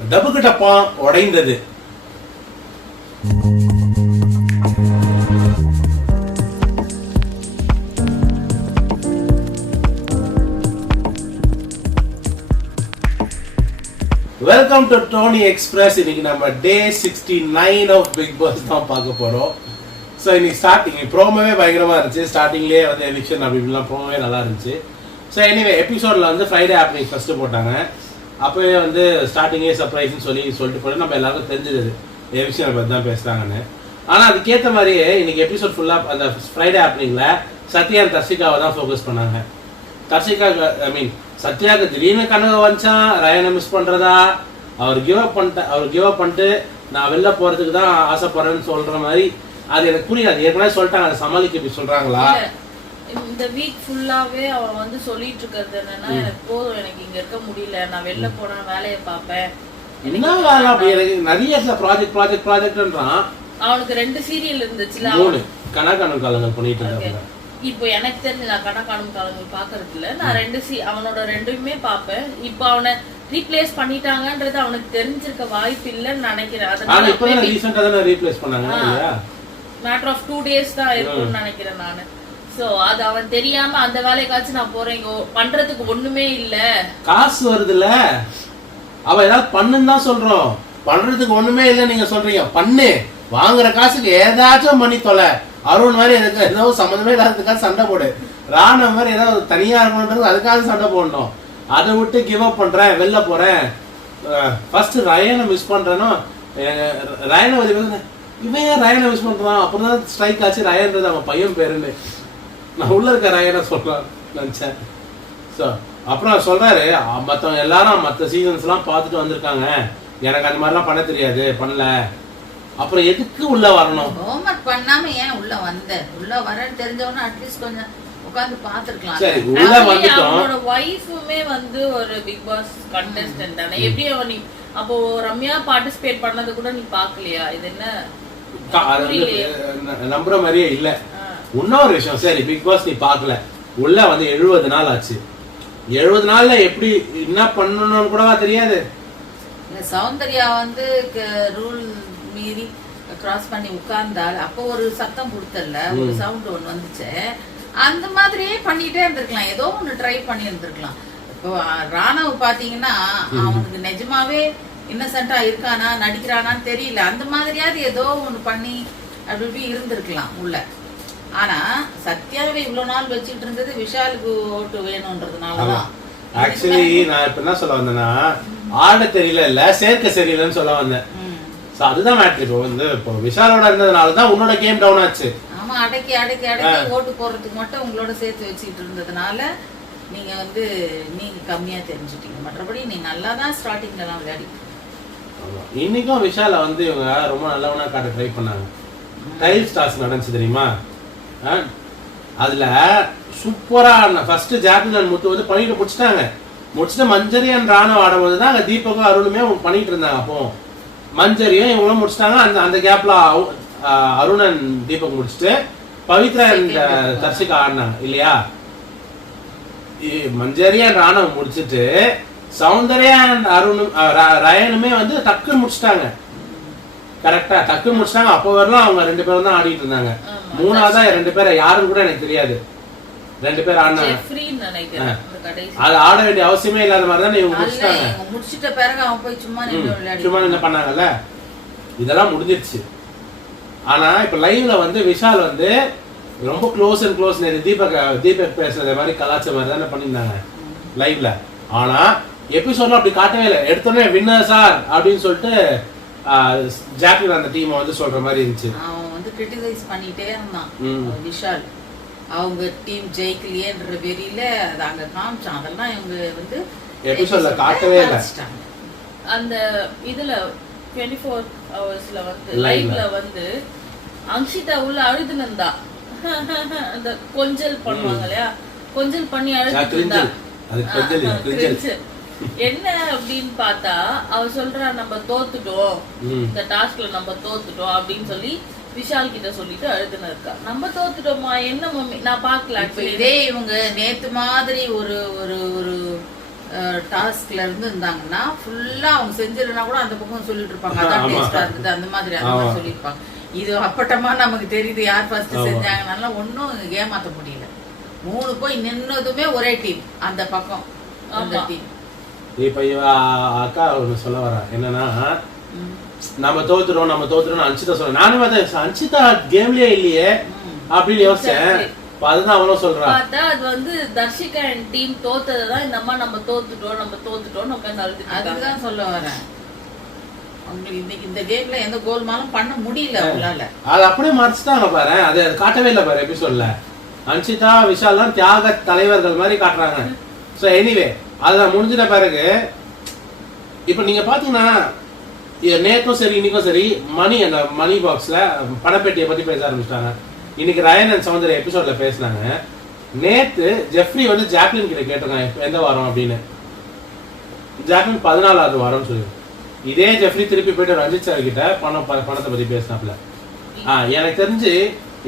டபுக்கு டப்பா உடைந்தது. Welcome to Tony express. இன்னைக்கு நம்ம டே 69 ஆஃப் பிக் பாஸ் தான் பார்க்க போறோம். ஸோ இன்னைக்கு ஸ்டார்டிங் ப்ரோமோவே பயங்கரமா இருந்துச்சு. ஸ்டார்டிங்லேயே வந்து எலிக்ஷன் அப்படி இப்படிலாம் ப்ரோமோவே நல்லா இருந்துச்சு. ஸோ எனிவே எபிசோட்ல வந்து ஃப்ரைடே ஆப்னிங் ஃபர்ஸ்ட் போட்டாங்க. அப்போவே வந்து ஸ்டார்டிங்கே சர்ப்ரைஸ்ன்னு சொல்லிட்டு போய் நம்ம எல்லாருக்கும் தெரிஞ்சது எலிக்ஷனை பற்றி தான் பேசுறாங்கன்னு. ஆனால் அதுக்கேற்ற மாதிரியே இன்னைக்கு எபிசோட் ஃபுல்லாக அந்த ஃப்ரைடே ஆப்னிங்ல சத்யா தர்ஷிகாவை தான் ஃபோக்கஸ் பண்ணாங்க. தர்ஷிகா சத்யாவுக்கு திடீர்னு கனவு வந்துச்சான் ரயனை மிஸ் பண்றதா, அவர் கிவ் அப் பண்ணிட்டு நான் வெளில போறதுக்கு தான் ஆசைப்படுறேன்னு சொல்ற மாதிரி. அது எனக்கு புரியாது. ஏற்கனவே சொல்லிட்டாங்க, அதை சமாளிக்க இப்படி சொல்றாங்களா? இந்த வீக் ஃபுல்லாவே அவ வந்து சொல்லிட்டு இருக்கிறது என்னன்னா, எனக்கு போதும், எனக்கு இங்க இருக்க முடியல, நான் வெளில போனா வேலையை பார்ப்பேன். என்ன வேலை அப்படி? எனக்கு நிறைய ப்ராஜெக்ட்ன்றான். அவனுக்கு 2 சீரியல் இருந்துச்சுல, 3 கணக்கான காலங்கள் பண்ணிட்டு இருக்காங்க. இப்போ எனக்கு தெரிஞ்சு நான் கணக்கானும் காலங்கள் பாக்குறது இல்ல. நான் 2 அவனோட 2மே பாப்பேன். இப்போ அவனை ரீப்ளேஸ் பண்ணிட்டாங்கன்றது அவனுக்கு தெரிஞ்சிருக்க வாய்ப்பு இல்லன்னு நினைக்கிறேன். அதனால இப்ப ரீசன்ட்டா தான ரீப்ளேஸ் பண்ணாங்க இல்லையா? மேட்டர் ஆஃப் 2 டேஸ் தான் இருக்கும்னு நினைக்கிறேன் நானு. சோ அது அவன் தெரியாம அந்த வேலைக்காச்சும் நான் போறேன், பண்றதுக்கு ஒண்ணுமே இல்ல, காசு வருதுல்ல, அவ ஏதாவது பண்ணுன்னு தான் சொல்றோம். பண்றதுக்கு ஒண்ணுமே இல்ல நீங்க சொல்றீங்க. பண்ணு, வாங்குற காசுக்கு ஏதாச்சும் பண்ணி தொலை. அருண் மாதிரி எனக்கு ஏதோ சம்மந்தமே இல்லாததுக்காக சண்டை போடு. ராணா மாதிரி ஏதாவது தனியா இருக்கணுன்றது அதுக்காக சண்டை போடணும். அதை விட்டு கிவ் அப் பண்றேன், வெளில போறேன், ஃபர்ஸ்ட் ரயனை மிஸ் பண்றேனோ, ரயனை இவன் ஏன் ரயனை மிஸ் பண்றான்? அப்புறம் தான் ஸ்ட்ரைக் ஆச்சு ரயன்றது அவன் பையன் பேருன்னு. நான் உள்ள இருக்க ரயனை சொல்றான் நினைச்சேன். ஸோ அப்புறம் சொல்றாரு, மற்றவங்க எல்லாரும் மற்ற சீசன்ஸ் எல்லாம் பார்த்துட்டு வந்திருக்காங்க, எனக்கு அந்த மாதிரிலாம் பண்ண தெரியாது, பண்ணல. அப்புறம் எதுக்கு உள்ள வரணும்? ஹோம்வொர்க் பண்ணாம ஏன் உள்ள வந்த? உள்ள வரன்னு தெரிஞ்சவன அட்லீஸ்ட் கொஞ்சம் உட்கார்ந்து பாத்துக்கலாம். சரி, உள்ள வந்துட்டோம். அவனோட வைஃப்மே வந்து ஒரு பிக் பாஸ் கண்டெஸ்டன்ட் தானே. எப்படி அவன் அப்போ ரம்யா பார்ட்டிசிபேட் பண்ணது கூட நீ பாக்கலையா? இது என்ன நம்புற மாதிரியே இல்ல. இன்னொரு விஷயம், சரி பிக் பாஸ் நீ பாக்கல, உள்ள வந்து 70 நாள் ஆச்சு. 70 நாள்ல எப்படி என்ன பண்ணணும்னு கூடவா தெரியாது? சௌந்தர்யா வந்து ரூல் மீறி கிராஸ் பண்ணி உட்கார்ந்தால் அப்போ ஒரு சத்தம் கொடுத்தல, ஒரு சவுண்ட் ஒன்று வந்துச்சு. அந்த மாதிரியே பண்ணிட்டே இருந்திருக்கலாம், ஏதோ ஒன்று ட்ரை பண்ணி இருந்திருக்கலாம். இப்போ ராணாவை பாத்தீங்கன்னா அவனுக்கு நிஜமாவே இன்னசென்டா இருக்கானா நடிக்கிறானான்னு தெரியல. அந்த மாதிரியாவது ஏதோ ஒன்று பண்ணி அப்படி இருந்திருக்கலாம் உள்ள. ஆனா சத்யாவை இவ்வளவு நாள் வச்சுட்டு இருந்தது விஷாலுக்கு ஓட்டு வேணும்ன்றதுனாலதான். ஆக்சுவலி நான் இப்ப என்ன சொல்ல வந்தேன்னா, ஆட தெரியல இல்ல சேர்க்க சரியில்லைன்னு சொல்ல வந்தேன். அதுதான் மேட்ரு. இப்போ வந்து இப்போ விஷாலோட இருந்ததுனால தான் உன்னோட கேம் டவுன் ஆச்சு. ஆமா, அடக்கி ஓட்டு போடுறதுக்கு மட்டும் உங்களோட சேர்த்து வச்சுக்கிட்டு இருந்ததுனால நீங்க வந்து நீங்க கம்மியா தெரிஞ்சுட்டீங்க. மற்றபடி நீங்க நல்லா தான் ஸ்டார்டிங்ல எல்லாம் விளையாடி. இன்னைக்கும் விஷால வந்து இவங்க ரொம்ப நல்லவனா காட்ட ட்ரை பண்ணாங்க. டைல் ஸ்டார்ஸ் நடந்துச்சு தெரியுமா? அதுல சூப்பரா ஃபர்ஸ்ட் ஜாக்லின் முத்து வந்து பண்ணிட்டு முடிச்சுட்டு மஞ்சரியன் ராணுவ ஆடும்போது தான் அங்க தீபக்கும் அருணுமே பண்ணிட்டு இருந்தாங்க. அப்போ மஞ்சரியும் இவங்களும் முடிச்சிட்டாங்க. அந்த கேப்ல அருணன் தீபக் முடிச்சுட்டு பவித்ரா இந்த தர்ஷிகா ஆடினாங்க இல்லையா? மஞ்சரியா ராணவ முடிச்சுட்டு சௌந்தர்யா அருணும் ரயனுமே வந்து டக்குன்னு முடிச்சிட்டாங்க. கரெக்டா டக்குன்னு முடிச்சிட்டாங்க. அப்போ வரலாம் அவங்க 2 பேரும் தான் ஆடிட்டு இருந்தாங்க. மூணாவதா 2 பேரை யாருன்னு கூட எனக்கு தெரியாது. 2 பேர் ஆடினாங்க. அது ஆட வேண்டிய அவசியமே இல்லாத மாதிரி தான் இவங்க முடிச்சிட்டாங்க. முடிச்சிட்ட பிறகு அவன் போய் சும்மா என்ன பண்ணாங்கல்ல, இதெல்லாம் முடிஞ்சிருச்சு. ஆனா இப்ப லைவ்ல வந்து விஷால் வந்து ரொம்ப க்ளோஸ் தீபக் பேசுறத மாதிரி கலாச்சார மாதிரி தானே பண்ணியிருந்தாங்க லைவ்ல. ஆனா எபிசோட்ல அப்படி காட்டவே இல்லை. எடுத்தோடனே வின்னர் சார் அப்படின்னு சொல்லிட்டு ஜாக்லின் அந்த டீமை வந்து சொல்ற மாதிரி இருந்துச்சு. அவன் வந்து கிரிட்டிசைஸ் பண்ணிட்டே இருந்தான் விஷால். அவங்க டீம் ஜெயிக்கலையேன்ற வெறியில அங்க காமிச்சான். அதெல்லாம் இவங்க வந்து எபிசோட்ல காட்டவே இல்லை. அந்த இதுல 24 ஹவர்ஸ்ல வந்து லைவ்ல வந்து அங்கிதா உள்ள அழுதுனந்தா. அந்த கொஞ்சல் பண்ணுவாங்க இல்லையா, கொஞ்சல் பண்ணி அழுதுட்டு இருந்தா. என்ன அப்படின்னு பார்த்தா அவ சொல்றா, நம்ம தோத்துட்டோம், இந்த டாஸ்க்ல நம்ம தோத்துட்டோம் அப்படின்னு சொல்லி விஷால் கிட்ட சொல்லிட்டு அழுதுன்னு இருக்கா. நம்ம தோத்துட்டோமா? என்ன மம்மி நான் பாக்கல. இதே இவங்க நேத்து மாதிரி ஒரு ஒரு ஒரு டாஸ்க்ல இருந்து இருந்தாங்கன்னா ஃபுல்லா அவங்க செஞ்சிருந்தா கூட அந்த பக்கம் சொல்லிட்டு இருப்பாங்க அதான் டேஸ்டா இருக்குது அந்த மாதிரி சொல்லியிருப்பாங்க. இது அப்பட்டமா நமக்கு தெரியுது யார் ஃபர்ஸ்ட் செஞ்சாங்கனால ஒன்னும் ஏமாத்த முடியல. 3 போய் நின்னதுமே ஒரே டீம் அந்த பக்கம் அந்த டீம். இப்ப அக்கா ஒண்ணு சொல்ல வர என்னன்னா நம்ம தோத்துறோம் அன்சிதா சொல்ல நானும் அன்சிதா கேம்லயே இல்லையே அப்படின்னு யோசிச்சேன். அதுதான் அவனும் சொல்றான். பார்த்தா அது வந்து தர்ஷிகா அண்ட் டீம் தோத்ததான் இந்த அம்மா நம்ம தோத்துட்டோம் உட்காந்து அழுதுட்டு. அதுதான் சொல்ல வரேன். உங்களுக்கு இன்னைக்கு இந்த கேம்ல எந்த கோல்மாலும் பண்ண முடியல அவங்களால. அது அப்படியே மறைச்சிட்டாங்க பாரு. அது காட்டவே இல்லை பாரு எபிசோட்ல. அன்சிதா விஷால்லாம் தியாக தலைவர்கள் மாதிரி காட்டுறாங்க. ஸோ எனிவே அதுதான் முடிஞ்சிட்ட பிறகு இப்போ நீங்க பாத்தீங்கன்னா நேற்றும் சரி இன்னைக்கும் சரி அந்த மணி பாக்ஸ்ல பணப்பேட்டியை பத்தி பேச ஆரம்பிச்சிட்டாங்க. இன்னைக்கு ரயன் அண்ட் சௌந்தர்யா எபிசோட்ல பேசினாங்க. நேத்து ஜெஃப்ரி வந்து ஜாக்லின் கிட்ட கேட்டிருக்காங்க எந்த வாரம் அப்படின்னு. ஜாக்லின் 14வது வாரம்னு சொல்லி இதே ஜெஃப்ரி திருப்பி போயிட்டு ரஞ்சித் சார் கிட்ட பணத்தை பத்தி பேசினாப்ல. எனக்கு தெரிஞ்சு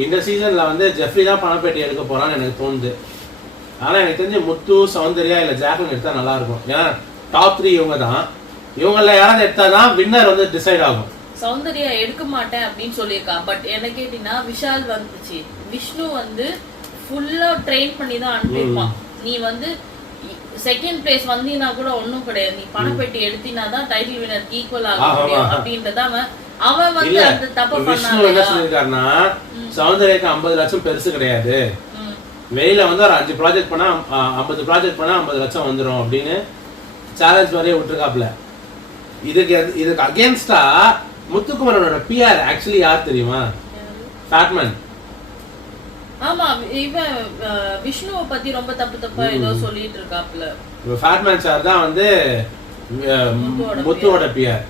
இந்த சீசன்ல வந்து ஜெஃப்ரி தான் பணப்பேட்டி எடுக்க போறான்னு எனக்கு தோணுது. ஆனா எனக்கு தெரிஞ்சு முத்து சௌந்தர்யா இல்ல ஜாக்லின் எடுத்தா நல்லா இருக்கும். ஏன்னா டாப் 3 இவங்க தான். இவங்கள யாராவது எடுத்தாதான் வின்னர் வந்து டிசைட் ஆகும். சௌந்தர்யா எடுக்க மாட்டேன் அப்படின்னு சொல்லியிருக்கா. பட் என்ன கேட்டீங்கன்னா விஷால் வந்துச்சு, விஷ்ணு வந்து ஃபுல்லா ட்ரெயின் பண்ணி தான் அனுப்பியிருப்பான். நீ வந்து செகண்ட் பிளேஸ் வந்தீங்கன்னா கூட ஒன்னும் கிடையாது, நீ பணப்பெட்டி எடுத்தீங்கன்னா தான் டைட்டில் வினர் ஈக்குவல் ஆக முடியும் அப்படின்றத அவன் வந்து அந்த தப்பு பண்ணாருன்னா சௌந்தர்யாக்கு 50 லட்சம் பெருசு கிடையாது. வெளியில வந்து ஒரு 5 ப்ராஜெக்ட் பண்ணா 50 ப்ராஜெக்ட் பண்ணா 50 லட்சம் வந்துடும் அப்படின்னு சேலஞ்ச் மாதிரியே விட்டுருக்காப்ல. இதுக்கு அகேன்ஸ்டா முத்துக்குமரனோட பிஆர் ஆக்சுவலி யார் தெரியுமா? ஃபேட்மேன். ஆமா, இவன் விஷ்ணுவை பத்தி ரொம்ப தப்பா ஏதோ சொல்லிட்டு இருக்காப்ல. ஃபேட்மேன் சார் தான் வந்து முத்துவோட பிஆர்.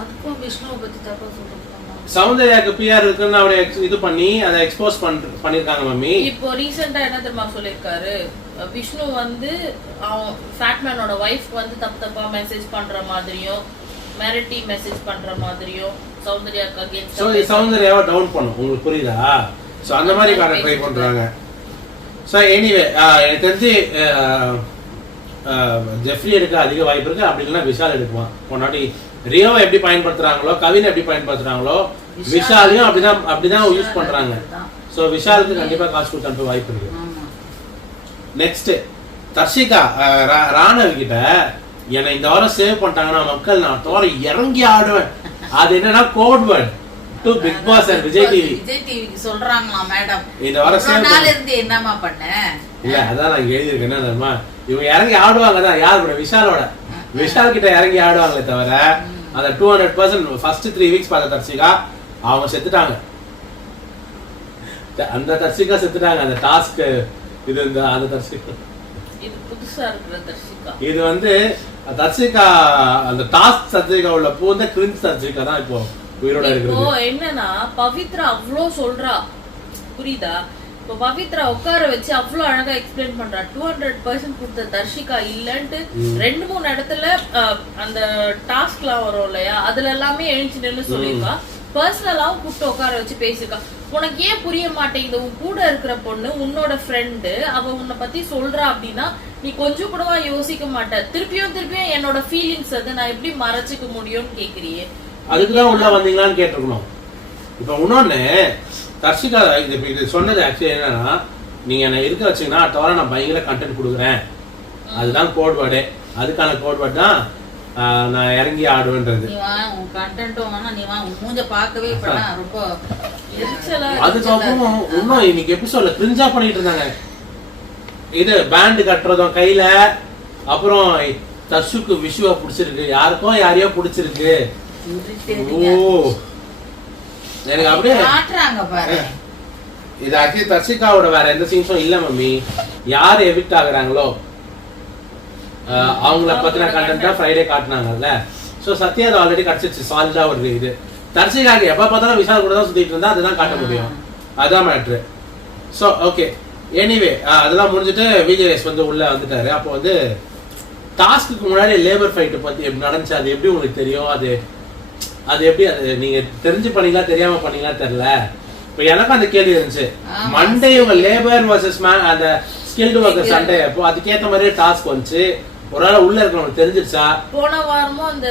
அதுக்கும் விஷ்ணுவை பத்தி தப்பா சொல்றாங்க. சௌந்தர்யாக்கு பிஆர் இருக்குன்னு அவரை இது பண்ணி அதை எக்ஸ்போஸ் பண்ணிருக்காங்க மம்மி. இப்போ ரீசெண்டா என்ன தெரியுமா சொல்லிருக்காரு, விஷ்ணு வந்து அவன் ஃபேட்மேனோட வைஃப் வந்து தப்பா மெசேஜ் பண்ற மாதிரியும் மிரட்டி மெசேஜ் பண்ற மாதிரியும் சௌந்தர்யாக்கு அகைன்ஸ்ட் சௌந்தர்யாவை டவுன் பண்ணும். உங்களுக்கு புரியுதா? சோ அந்த மாதிரி கார ட்ரை பண்றாங்க. சோ எனிவே எனக்கு தெரிஞ்சு ஜெஃப்ரி எடுக்க அதிக வாய்ப்பு இருக்கு. அப்படி இல்லைன்னா விஷால் எடுக்குவான். போனாட்டி ரியோவை எப்படி பயன்படுத்துறாங்களோ கவின் எப்படி பயன்படுத்துறாங்களோ விஷாலையும் அப்படிதான் யூஸ் பண்றாங்க. சோ விஷாலுக்கு கண்டிப்பா காசு கொடுத்து அனுப்ப வாய்ப்பு இருக்கு. நெக்ஸ்ட் தர்ஷிகா ராணவ் கிட்ட என்னை இந்த வாரம் சேவ் பண்ணிட்டாங்கன்னா மக்கள் நான் தோற இறங்கி ஆடுவேன். அது என்னன்னா code word to Bigg Boss and Vijay டிவிக்கு சொல்றாங்களா மேடம் இந்த வாரம் சேவ் நாள் இருந்து என்னமா பண்ண இல்ல அதான் நான் எழுதி இருக்கேன். என்ன தெரியுமா, இவங்க இறங்கி ஆடுவாங்க தான். யார் கூட? விஷால் கிட்ட இறங்கி ஆடுவாங்களே தவிர அந்த 200% ஃபர்ஸ்ட் 3 வீக்ஸ் பார்த்த தர்ஷிகா அவங்க செத்துட்டாங்க. அந்த தர்ஷிகா செத்துட்டாங்க. அந்த டாஸ்க் இது அந்த தர்ஷிகா இது புதுசா இருக்கிற தர்ஷிகா. இது வந்து தர்ஷிகா அந்த டாஸ்க் தர்ஷிகா உள்ள பூந்த கிரிஞ்ச் தர்ஷிகா தான் இப்போ உயிரோட இருக்குது. இப்போ என்னன்னா பவித்ரா அவ்வளோ சொல்றா, புரியுதா? இப்போ பவித்ரா உட்கார வச்சு அவ்வளவு அழகா எக்ஸ்பிளைன் பண்றா. 200% கொடுத்த தர்ஷிகா இல்லன்ட்டு 2-3 இடத்துல அந்த டாஸ்க்லாம் வரும் இல்லையா, அதுல எல்லாமே எழுந்து நின்று சொல்லியிருக்கா. பர்சனலாவும் கூப்பிட்டு உட்கார வச்சு பேசியிருக்கா. உனக்கு ஏன் புரிய மாட்டேங்குது? உன் கூட இருக்கிற பொண்ணு உன்னோட ஃப்ரெண்டு, அவ உன்னை பத்தி சொல்றா அப்படின்னா நீ கொஞ்சம் கூடவா யோசிக்க மாட்ட? திருப்பியும் என்னோட ஃபீலிங்ஸ் அது நான் எப்படி மறைச்சிக்க முடியும்னு கேக்குறியே. அதுக்குதான் உள்ள வந்தீங்களான்னு கேட்டிருக்கணும். இப்ப இன்னொன்னு தர்ஷிகா இது சொன்னது ஆக்சுவலி என்னன்னா, நீங்க என்ன இருக்க வச்சீங்கன்னா அடுத்த நான் பயங்கர கண்டென்ட் கொடுக்குறேன், அதுதான் கோட் வேர்டு. அதுக்கான கோட் வேர்டு தான் நான் இறங்கி ஆடுவேன்றது. அதுக்கப்புறம் இன்னும் இன்னைக்கு எபிசோட்ல கிரிஞ்சா பண்ணிட்டு இருந்தாங்க. இது பேண்ட் கட்டுறதும் கையில, அப்புறம் தர்ஷுக்கு விஷுவா பிடிச்சிருக்கு, யாருக்கோ யாரையோ பிடிச்சிருக்கு. ஓ எனக்கு அப்படியே இது ஆக்சுவலி தர்ஷிகாவோட வேற எந்த சீன்ஸும் இல்ல மம்மி. யாரு எவிக்ட் ஆகுறாங்களோ அவங்கள பத்தின கண்டென்ட் தான் ஃப்ரைடே காட்டினாங்கல்ல. சோ சத்யா அது ஆல்ரெடி கிடைச்சிச்சு சாலிடா ஒரு இது. தர்ஷிகாக்கு எப்ப பார்த்தாலும் விஷால் கூட தான் சுத்திட்டு இருந்தா அதுதான் காட்ட முடியும். அதான் மேட்ரு. சோ ஓகே எனிவே அதெல்லாம் முடிஞ்சுட்டு விஜய் வந்து உள்ள வந்துட்டாரு. அப்போ வந்து டாஸ்க்கு முன்னாடி லேபர் ஃபைட் பத்தி எப்படி நடந்துச்சு, அது எப்படி உங்களுக்கு தெரியும்? அது எப்படி நீங்க தெரிஞ்சு பண்ணீங்களா தெரியாம பண்ணீங்களா தெரியல. இப்ப எனக்கும் அந்த கேள்வி இருந்துச்சு. மண்டே இவங்க லேபர் வர்சஸ் அந்த ஸ்கில்டு ஒர்க்கர் சண்டே அப்போ அதுக்கேற்ற மாதிரியே டாஸ்க் வந்துச்சு. ஒரு ஆள் உள்ள இருக்கவங்களுக்கு தெரிஞ்சிருச்சா? போன வாரமும் அந்த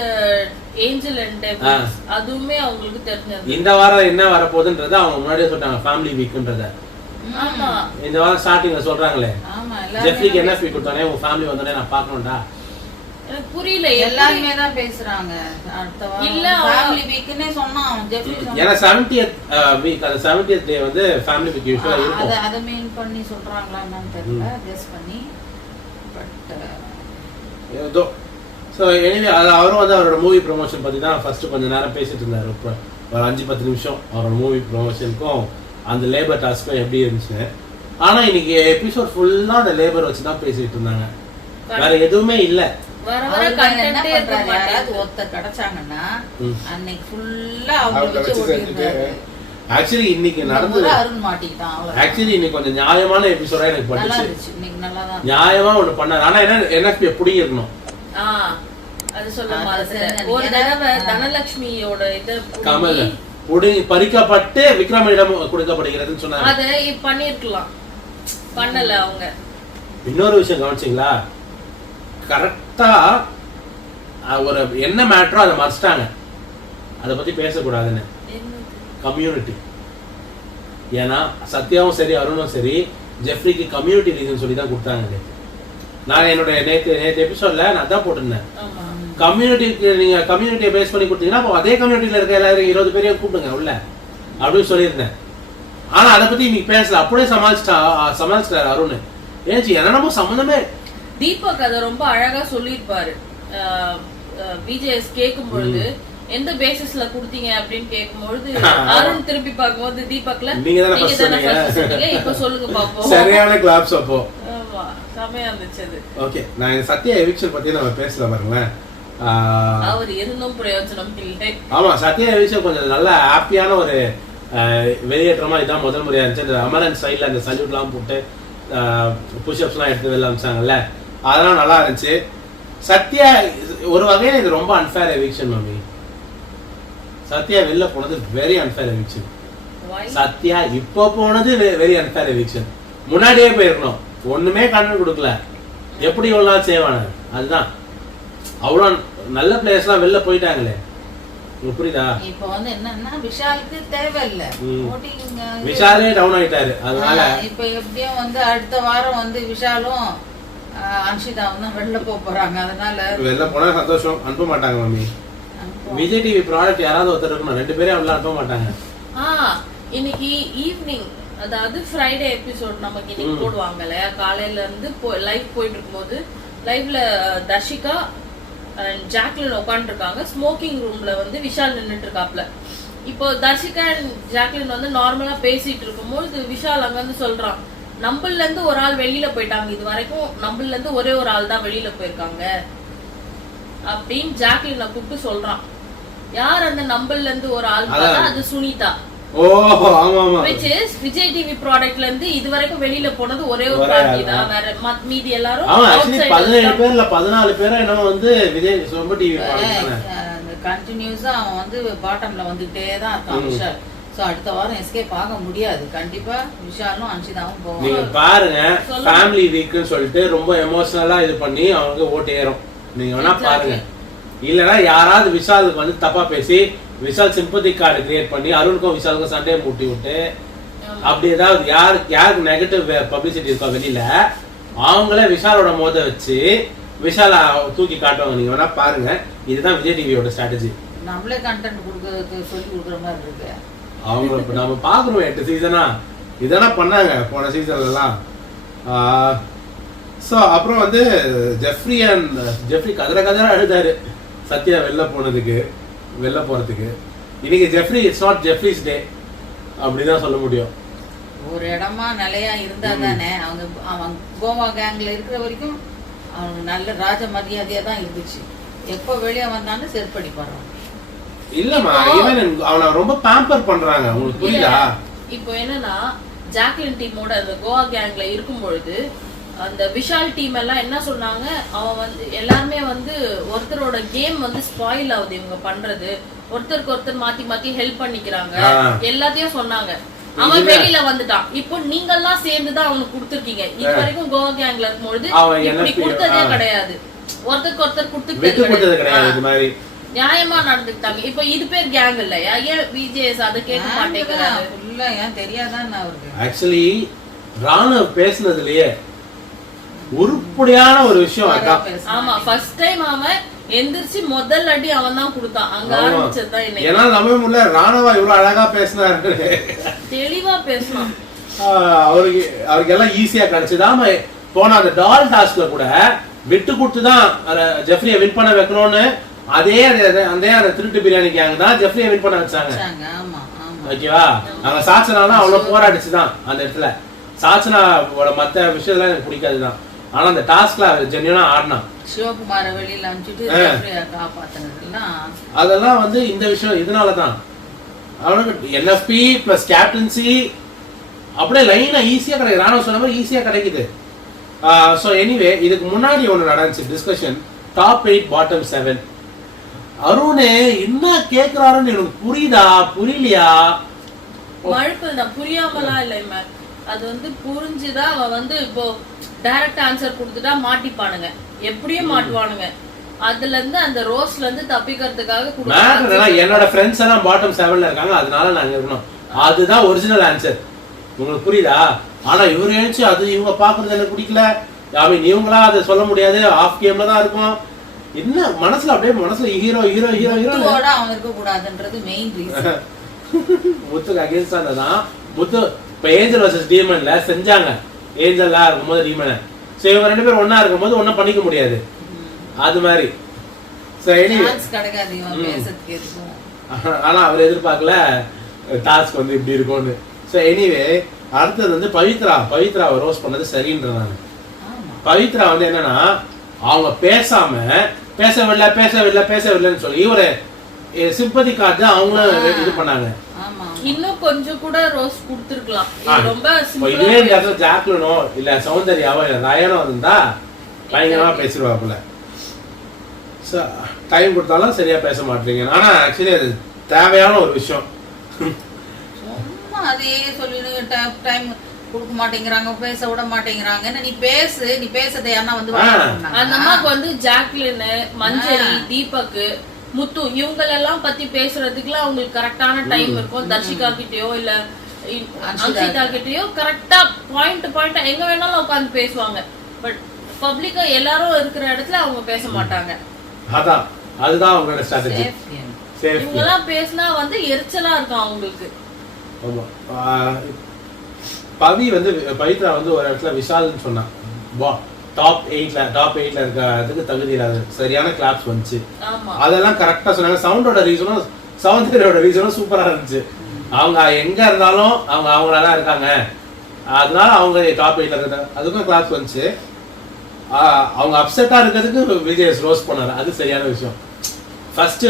ஏஞ்சல் அண்ட் டெவில்ஸ் அதுவுமே அவங்களுக்கு தெரிஞ்சது. இந்த வாரம் என்ன வரப்போகுதுன்றத அவங்க முன்னாடியே சொன்னாங்க, ஃபேமிலி வீக்ன்றத. ஆமா, இந்த வாரம் ஸ்டார்டிங்ல சொல்றாங்களே, ஆமா ஜெஃப்ரிக்கு என்ன ஃபீல் கொடுத்தானே உங்க ஃபேமிலி வந்தோடனே நான் பார்க்கணும்டா. எனக்கு புரியல, எல்லாருமே தான் பேசுறாங்க. அடுத்த வாரம் இல்ல ஃபேமிலி வீக்னே சொன்னான் ஜெஃப்ரி. ஏன்னா 70th வீக், அந்த 70th டே வந்து ஃபேமிலி வீக் யூசுவலா இருக்கும். அத மீன் பண்ணி சொல்றாங்களா என்னன்னு தெரியல, கெஸ் பண்ணி. பட் ஏதோ ஸோ எனிவே அவரும் வந்து அவரோட மூவி ப்ரொமோஷன் பற்றி தான் ஃபர்ஸ்ட் கொஞ்சம் நேரம் பேசிட்டு இருந்தார். இப்போ ஒரு 5-10 நிமிஷம் அவரோட மூவி ப்ரொமோஷனுக்கும் அந்த லேபர் டாஸ்க்கும் எப்படி இருந்துச்சு. ஆனால் இன்னைக்கு எபிசோட் ஃபுல்லாக அந்த லேபர் வச்சு தான் பேசிட்டு இருந்தாங்க, வேற எதுவுமே இல்லை. வர வர கண்டென்ட்டே இருக்க யாராவது ஒருத்தர் கிடைச்சாங்கன்னா அன்னைக்கு ஃபுல்லா அவங்க வச்சு ஓட்டிருந்தாரு. ஆக்சுவலி இன்னைக்கு நடந்தது அருண் மாட்டிக்கிட்டான். ஆக்சுவலி இன்னைக்கு கொஞ்சம் நியாயமான எபிசோடா எனக்கு நல்லா பட்டுச்சு. இருந்துச்சு இன்னைக்கு, நல்லா தான் நியாயமா ஒண்ணு பண்ணாரு. ஆனா என்ன என்எஃப்பி புடிங்க இருக்கணும். அது சொல்ல மாதிரி ஒரு தடவை தனலட்சுமியோட இத கமல் புடிங்கி பறிக்கப்பட்டு விக்ரமனிடம் கொடுக்கப்படுகிறதுன்னு சொன்னாங்க. அத பண்ணிருக்கலாம், பண்ணல அவங்க. இன்னொரு விஷயம் கவனிச்சிங்களா, கரெக்டா ஒரு என்ன மேட்டரோ அதை மறைச்சிட்டாங்க, அதை பத்தி பேசக்கூடாதுன்னு. கம்யூனிட்டி. ஏன்னா சத்யாவும் சரி அருணும் சரி ஜெஃப்ரிக்கு கம்யூனிட்டி ரீசன் சொல்லி தான் கொடுத்தாங்க. நான் என்னோட நேற்று எபிசோட்ல நான் தான் போட்டிருந்தேன், கம்யூனிட்டிக்கு நீங்க கம்யூனிட்டியை பேஸ் பண்ணி கொடுத்தீங்கன்னா அப்போ அதே கம்யூனிட்டியில இருக்க எல்லாரும் 20 பேரையும் கூப்பிடுங்க உள்ள அப்படின்னு சொல்லியிருந்தேன். ஆனா அதை பத்தி இன்னைக்கு பேசல, அப்படியே சமாளிச்சிட்டாரு அருண். ஏன்ச்சு என்னமோ சம்மந்தமே. தீபக் அதை ரொம்ப அழகா சொல்லியிருப்பாரு. விஜேஎஸ் கேட்கும் பொழுது எந்த பேசிஸ்ல குடுத்தீங்க அப்படின்னு கேட்கும்பொழுது அருண் திருப்பி பார்க்கும்போது தீபக்ல நீங்க தானே இப்ப சொல்லுங்க பாப்போம். சரியான கிளாப்ஸ் அப்போ. ஆமா, செமையா இருந்துச்சு. ஓகே, நான் சத்யா எவிக்ஷன் பத்தி நம்ம பேசல பாருங்களேன். அவர் இருந்தும் பிரயோஜனம் இல்லை. ஆமா, சத்யா எவிக்ஷன் கொஞ்சம் நல்ல ஹாப்பியான ஒரு வெளியேற்றமா இதான் முதல் முறையா இருந்துச்சு. அந்த அமரன் ஸ்டைல்ல அந்த சல்யூட்லாம் போட்டு புஷ்அப்ஸ்லாம் எடுத்து வெளில அமிச்சாங்கல்ல, அதெல்லாம் நல்லா இருந்துச்சு. சத்யா ஒரு வகையில இது ரொம்ப அன்ஃபேர் எவிக்ஷன் மாமி. சத்யா வெளில போனது வெரி அன்ஃபேர் எவிக்ஷன். சத்யா இப்போ போனது வெரி அன்ஃபேர் எவிக்ஷன். முன்னாடியே போயிருக்கணும், ஒண்ணுமே கண்ணு கொடுக்கல, எப்படி இவ்வளவு நாள் செய்வானு. அதுதான் அவ்வளோ நல்ல பிளேயர்ஸ்லாம் வெளில போயிட்டாங்களே, உங்களுக்கு புரியுதா? இப்போ வந்து என்னன்னா விஷாலுக்கு தேவையில்லை, விஷாலே டவுன் ஆயிட்டாரு. அதனால இப்போ எப்படியும் வந்து அடுத்த வாரம் வந்து விஷாலும் அன்ஷிதாவும் தான் வெளில போறாங்க. அதனால வெளில போனா சந்தோஷம். அனுப்ப மாட்டாங்க மாமி. விஜய் டிவி ப்ராடக்ட் யாராவது ஒருத்தர் இருக்கணும், 2 பேரும் அவ்வளோ அனுப்ப மாட்டாங்க. இன்னைக்கு ஈவினிங், அதாவது ஃப்ரைடே எபிசோட் நமக்கு இன்னைக்கு போடுவாங்கல்ல, காலையில இருந்து லைவ் போயிட்டு இருக்கும்போது லைவ்ல தர்ஷிகா அண்ட் ஜாக்லின் உட்காந்துருக்காங்க. ஸ்மோக்கிங் ரூம்ல வந்து விஷால் நின்றுட்டு இருக்காப்ல. இப்போ தர்ஷிகா அண்ட் ஜாக்லின் வந்து நார்மலா பேசிட்டு இருக்கும்போது விஷால் அங்க வந்து சொல்றான், நம்மள இருந்து ஒரு ஆள் வெளியில போயிட்டாங்க, இது வரைக்கும் நம்மள இருந்து ஒரே ஒரு ஆள் தான் வெளியில போயிருக்காங்க அப்படின்னு ஜாக்லினை கூப்பிட்டு சொல்றான். யார் அந்த நம்மள இருந்து ஒரு ஆள்? அது சுனிதா. விஜய் டிவி ப்ராடக்ட்ல இருந்து இதுவரைக்கும் வெளியில போனது ஒரே ஒரு பார்ட்டி தான், வேற மீதி எல்லாரும் 17 பேர்ல 14 பேரா என்னமோ வந்து விஜய் சொம்ப டிவி கண்டினியூஸா அவன் வந்து பாட்டம்ல வந்துட்டே தான் இருக்கான் விஷால். சோ அடுத்த வாரம் எஸ்கேப் ஆக முடியாது. கண்டிப்பா விஷாலும் அன்ஷிதாவும் போவாங்க. நீங்க பாருங்க, ஃபேமிலி வீக்னு சொல்லிட்டு ரொம்ப எமோஷனலா இது பண்ணி அவங்க ஓட்டு ஏறும். நீங்க வேணா பாருங்க. இல்லனா யாராவது விஷாலுக்கு வந்து தப்பா பேசி விஷால் சிம்பத்தி கார்டு கிரியேட் பண்ணி அருணுக்கும் விஷாலுக்கும் சண்டே மூட்டி விட்டு அப்படி ஏதாவது யாருக்கு நெகட்டிவ் பப்ளிசிட்டி இருக்கா வெளியில, அவங்களே விஷாலோட மோத வச்சு விஷால தூக்கி காட்டுவாங்க. நீங்க வேணா பாருங்க, இதுதான் விஜய் டிவியோட ஸ்ட்ராட்டஜி. நம்மளே கண்டென்ட் கொடுக்க சொல்லி கொடுக்குற மாதிரி இருக்கு. அவங்க இப்ப நம்ம பாக்குறோம் 8 சீசனா இதெல்லாம் பண்ணாங்க போன சீசன்ல எல்லாம். ஸோ அப்புறம் வந்து ஜெஃப்ரி கதற அழுதாரு சத்யா வெளில போறதுக்கு. இன்னைக்கு ஜெஃப்ரி இட்ஸ் நாட் ஜெஃப்ரிஸ் டே அப்படிதான் சொல்ல முடியும். ஒரு இடமா நிலையா இருந்தா தானே அவங்க கோவா கேங்ல இருக்கிற வரைக்கும் அவங்க நல்ல ராஜ மரியாதையா தான் இருந்துச்சு. எப்போ வெளியே வந்தாலும் செருப்படி போடுறாங்க. இல்லம்மா, ஈவன் அவனை ரொம்ப பேம்பர் பண்றாங்க, உங்களுக்கு புரியுதா? இப்போ என்னன்னா ஜாக்லின் டீமோட அந்த கோவா கேங்ல இருக்கும் பொழுது அந்த விஷால் டீம் எல்லாம் என்ன சொன்னாங்க, அவன் வந்து எல்லாருமே வந்து ஒருத்தரோட கேம் வந்து ஸ்பாயில் ஆகுது, இவங்க பண்றது ஒருத்தருக்கு ஒருத்தர் மாத்தி ஹெல்ப் பண்ணிக்கிறாங்க எல்லாத்தையும் சொன்னாங்க. அவன் வெளியில வந்துட்டான். இப்போ நீங்க எல்லாம் சேர்ந்துதான் அவனுக்கு கொடுத்துருக்கீங்க. இது வரைக்கும் கோவா கேங்ல இருக்கும்பொழுது இப்படி கொடுத்ததே கிடையாது. ஒருத்தருக்கு ஒருத்தர் விட்டு கொடுத்தது கிடையாது கொடுத்து இது மாதிரி நியாயமா நடந்துக்கிட்டாங்க. இப்ப இது பேர் கேங் இல்லையா? ஏன் விஜேஎஸ் அதை கேட்க மாட்டேங்கிறாரு? ஃபுல்லா ஏன் தெரியாதான் அவருக்கு. ஆக்சுவலி ராணுவ பேசுனதுலயே உருப்படியான ஒரு விஷயம் அதான். ஆமா, ஃபர்ஸ்ட் டைம் அவன் எந்திரிச்சு முதல் அடி அவன் தான் கொடுத்தான். அங்க ஆரம்பிச்சதுதான் இன்னைக்கு. ஏன்னா நம்ம முல்ல ராணுவா இவ்வளவு அழகா பேசினாரு, தெளிவா பேசணும். அவருக்கு எல்லாம் ஈஸியா கிடைச்சதாம. போன அந்த டால் டாஸ்க்ல கூட விட்டு கொடுத்துதான் ஜெஃப்ரியை வின் பண்ண வைக்கணும்னு அதே அந்த திருட்டு பிரியாணி கேங் தான் ஜெஃப்ரியை வின் பண்ண வச்சாங்க. ஓகேவா? அங்க சாச்சனாதான் அவ்வளவு போராடிச்சுதான் அந்த இடத்துல. சாச்சனாவோட மத்த விஷயத்துல எனக்கு பிடிக்காதுதான். ஆனா அந்த டாஸ்க்ல ஜென்யூனா ஆடினான். சிவகுமார வெளியில அனுப்பிச்சுட்டு அதெல்லாம் வந்து இந்த விஷயம் இதனாலதான் அவனுக்கு என்எஃப்பி பிளஸ் கேப்டன்சி அப்படியே லைனா ஈஸியா கிடைக்குது. ராணுவ சொன்ன மாதிரி ஈஸியா கிடைக்குது. ஸோ எனிவே இதுக்கு முன்னாடி ஒன்று நடந்துச்சு டிஸ்கஷன், டாப் 8 பாட்டம் 7. அருணே என்ன கேக்குறாருன்னு எனக்கு புரியுதா புரியலையா? மழுப்பல் தான், புரியாமலாம் இல்லை. அது வந்து புரிஞ்சுதான் அவன் வந்து இப்போ டைரக்ட் ஆன்சர் கொடுத்துட்டா மாட்டிப்பானுங்க, எப்படியும் மாட்டுவானுங்க. அதுல இருந்து அந்த ரோஸ்ல இருந்து தப்பிக்கிறதுக்காக என்னோட ஃப்ரெண்ட்ஸ் எல்லாம் பாட்டம் 7ல இருக்காங்க, அதனால நாங்க இருக்கணும். அதுதான் ஒரிஜினல் ஆன்சர். உங்களுக்கு புரியுதா? ஆனா இவரு நினைச்சு அது இவங்க பாக்குறது எனக்கு பிடிக்கல. ஐ மீன் இவங்களா அதை சொல்ல முடியாது, ஆஃப் கேம்ல தான் இருக்கும். என்ன மனசுல அப்படியே மனசுல ஹீரோ ஹீரோ ஹீரோ ஹீரோ அவன் இருக்க கூடாதுன்றது மெயின் ரீசன். முத்துக்கு அகேன்ஸ்டா தான் முத்து இப்ப ஏஞ்சல் வர்சஸ் டீமன்ல செஞ்சாங்க. ஏஞ்சலா இருக்கும்போது டீமன், சோ இவங்க ரெண்டு பேரும் ஒண்ணா இருக்கும்போது ஒன்னும் பண்ணிக்க முடியாது. அது மாதிரி ஆனா அவர் எதிர்பார்க்கல டாஸ்க் வந்து இப்படி இருக்கும்னு. சோ எனிவே அடுத்தது வந்து பவித்ராவை ரோஸ்ட் பண்ணது சரின்றாங்க. பவித்ரா வந்து என்னன்னா அவங்க பேசவில்லைன்னு சொல்லி இவரு சிம்பதி கார்டு அவங்களும் இது பண்ணாங்க. இன்னும் கொஞ்சம் கூட ரோஸ்ட் கொடுத்திருக்கலாம். ரொம்ப இதே இடத்துல ஜாக்லினோ இல்ல சௌந்தர்யாவோ இல்ல ரயனோ இருந்தா பயங்கரமா பேசிடுவாப்புல. டைம் கொடுத்தாலும் சரியா பேச மாட்டீங்க. ஆனா ஆக்சுவலி அது தேவையான ஒரு விஷயம். அதே சொல்லிடு டைம் கொடுக்க மாட்டேங்கிறாங்க, பேச விட மாட்டேங்கிறாங்க. நீ பேசுறத யாரா வந்து அந்த அம்மாக்கு வந்து ஜாக்லின், மஞ்சரி, தீபக், முத்து இவங்களெல்லாம் பத்தி பேசுறதுக்குலாம் அவங்களுக்கு கரெக்டான டைம் இருக்கும். தர்ஷிகா கிட்டயோ இல்ல அன்ஷிதா கிட்டயோ கரெக்டா பாயிண்ட் எங்க வேணாலும் உட்காந்து பேசுவாங்க. பட் பப்ளிக்கா எல்லாரும் இருக்கிற இடத்துல அவங்க பேச மாட்டாங்க. அதுதான் அவங்களோட ஸ்ட்ராட்டஜி. இவங்கெல்லாம் பேசினா வந்து எரிச்சலா இருக்கும் அவங்களுக்கு. பவி வந்து பவித்ரா வந்து ஒரு இடத்துல விஷால்னு சொன்னான். டாப் 8ல இருக்கிறதுக்கு தகுதி இல்லாத சரியான கிளாப்ஸ் வந்துச்சு. அதெல்லாம் கரெக்டா சொன்னாங்க. சவுந்தர்யோட ரீசனும் சூப்பரா இருந்துச்சு. அவங்க எங்க இருந்தாலும் அவங்களாதான் இருக்காங்க, அதனால அவங்க டாப் 8ல இருக்காங்க. அதுக்கும் கிளாப்ஸ் வந்துச்சு. அவங்க அப்செட்டா இருக்கிறதுக்கு விஜய் ரோஸ் பண்ணாரு, அது சரியான விஷயம். ஃபர்ஸ்ட்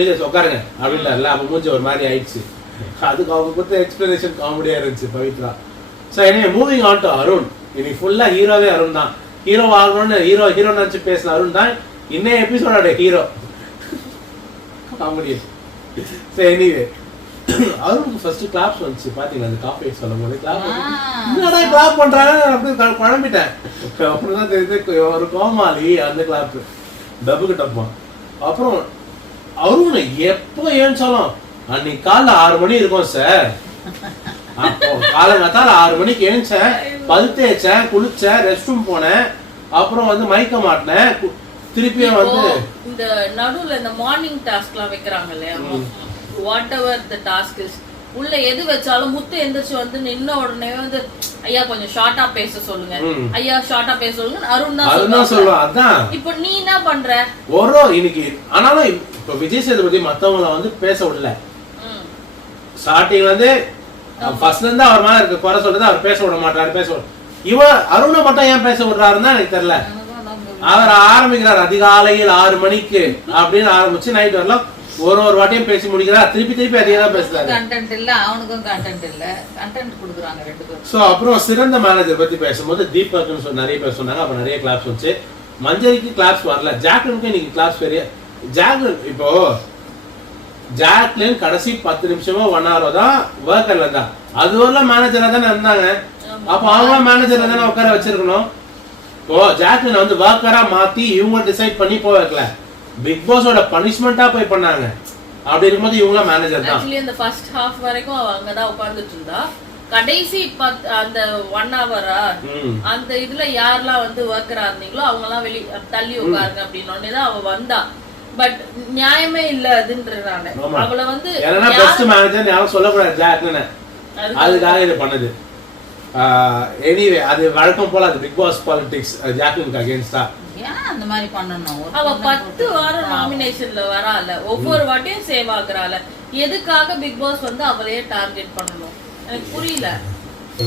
விஜய் உட்காருங்க அப்படின்னு அப்ப மூஞ்சி ஒரு மாதிரி ஆயிடுச்சு. அதுக்கு அவங்க கொடுத்த எக்ஸ்பிளனேஷன் காமெடியா இருந்துச்சு பவித்ரா. ஸோ எனவே மூவிங் ஆன் டு அருண். இன்னைக்கு ஃபுல்லா ஹீரோவே அருண் தான். ஹீரோ ஆகணும்னு ஹீரோ நினைச்சு பேசின அருண் தான் இன்னும் எபிசோட ஹீரோ காமெடி. ஸோ எனிவே அருணுக்கு ஃபர்ஸ்ட் கிளாப்ஸ் வந்துச்சு. பாத்தீங்களா அந்த டாப் 8 சொல்லும் போது கிளாப் பண்றாங்க, அப்படி குழம்பிட்டேன். அப்படிதான் தெரியுது ஒரு கோமாளி அந்த கிளாப் டபுக்கு டப்பான். அப்புறம் அருண் எப்போ ஏன்ச்சாலும் அன்னைக்கு காலைல 6 மணி இருக்கும் சார். அப்போ காலங்காத்தால 6 மணிக்கு எழுந்தேன், பல் தேய்ச்சேன், குளிச்சேன், ரெஸ்ட் ரூம் போனேன், அப்புறம் வந்து மயக்க மாட்டினேன். திருப்பியும் வந்து இந்த நடுவுல இந்த மார்னிங் டாஸ்க்லாம் வைக்கிறாங்க இல்லையா, what ever the task is, உள்ள எது வச்சாலும் முத்து எந்திரிச்சு வந்து நின்ன உடனே வந்து ஐயா கொஞ்சம் ஷார்ட்டா பேச சொல்லுங்க, ஐயா ஷார்ட்டா பேச சொல்லுங்க அருண் தான் சொல்லுவான். அதான் இப்போ நீ என்ன பண்ற ஒரு இன்னைக்கு. ஆனாலும் இப்ப விஜய் சேதுபதி மத்தவங்கள வந்து பேச விடல. ஸ்டார்டிங் வந்து ஃபர்ஸ்ட்ல இருந்து அவர் மேல இருக்க குறை சொல்றது, அவர் பேச விட மாட்டாரு. இவன் அருணை மட்டும் ஏன் பேச விடுறாருன்னு எனக்கு தெரியல. அவர் ஆரம்பிக்கிறார் அதிகாலையில் 6 மணிக்கு அப்படின்னு ஆரம்பிச்சு நைட் வரலாம் ஒரு வாட்டியும் பேசி முடிக்கிறார். திருப்பி அதே தான் பேசுறாரு. கண்டென்ட் இல்ல, அவனுக்கும் கண்டென்ட் இல்ல, கண்டென்ட் கொடுக்குறாங்க ரெண்டு பேரும். சோ அப்புறம் சிறந்த மேனேஜர் பத்தி பேசும்போது தீபக்னு சொல்லி நிறைய பேர் சொன்னாங்க. அப்ப நிறைய கிளாப்ஸ் வந்துச்சு. மஞ்சரிக்கு கிளாப்ஸ் வரல, ஜாக்லினுக்கு இன்னைக்கு கிளாப்ஸ் பெரிய. ஜாக்லின் இப்போ ஜாக்லின் கடைசி 10 நிமிஷமோ 1 hour தான் ஒர்க்கர்ல இருந்தா, அது வரல மேனேஜரா தானே இருந்தாங்க. அப்ப அவங்க மேனேஜர்ல தானே உட்கார வச்சிருக்கணும். இப்போ ஜாக்லின் வந்து ஒர்க்கரா மாத்தி இவங்க டிசைட் பண்ணி போய் வைக்கல, பிக் பாஸோட பனிஷ்மெண்டா போய் பண்ணாங்க. அப்படி இருக்கும்போது இவங்க மேனேஜர் தான். ஆக்சுவலி அந்த ஃபர்ஸ்ட் ஹாஃப் வரைக்கும் அவ அங்கதான் உட்கார்ந்துட்டு இருந்தா. கடைசி அந்த 1 ஹவரா அந்த இதுல யாரெல்லாம் வந்து ஒர்க்கரா இருந்தீங்களோ அவங்க எல்லாம் தள்ளி உட்காருங்க அப்படின்னு தான் அவ வந்தா. பட் நியாயமே இல்ல அதுன்றனால அவளை வந்து பெஸ்ட் மேனேஜர் யாரும் சொல்லக்கூடாது ஜாக்லின், அதுக்காக இது பண்ணது. எனிவே அது வழக்கம் போல அது பிக் பாஸ் பாலிடிக்ஸ் ஜாக்லினுக்கு அகைன்ஸ்டா. ஏன் அந்த மாதிரி பண்ணணும்? அவ 10 வாரம் நாமினேஷன்ல வரால, ஒவ்வொரு வாட்டியும் சேவ் ஆகுறால, எதுக்காக பிக் பாஸ் வந்து அவளையே டார்கெட் பண்ணணும் எனக்கு புரியல.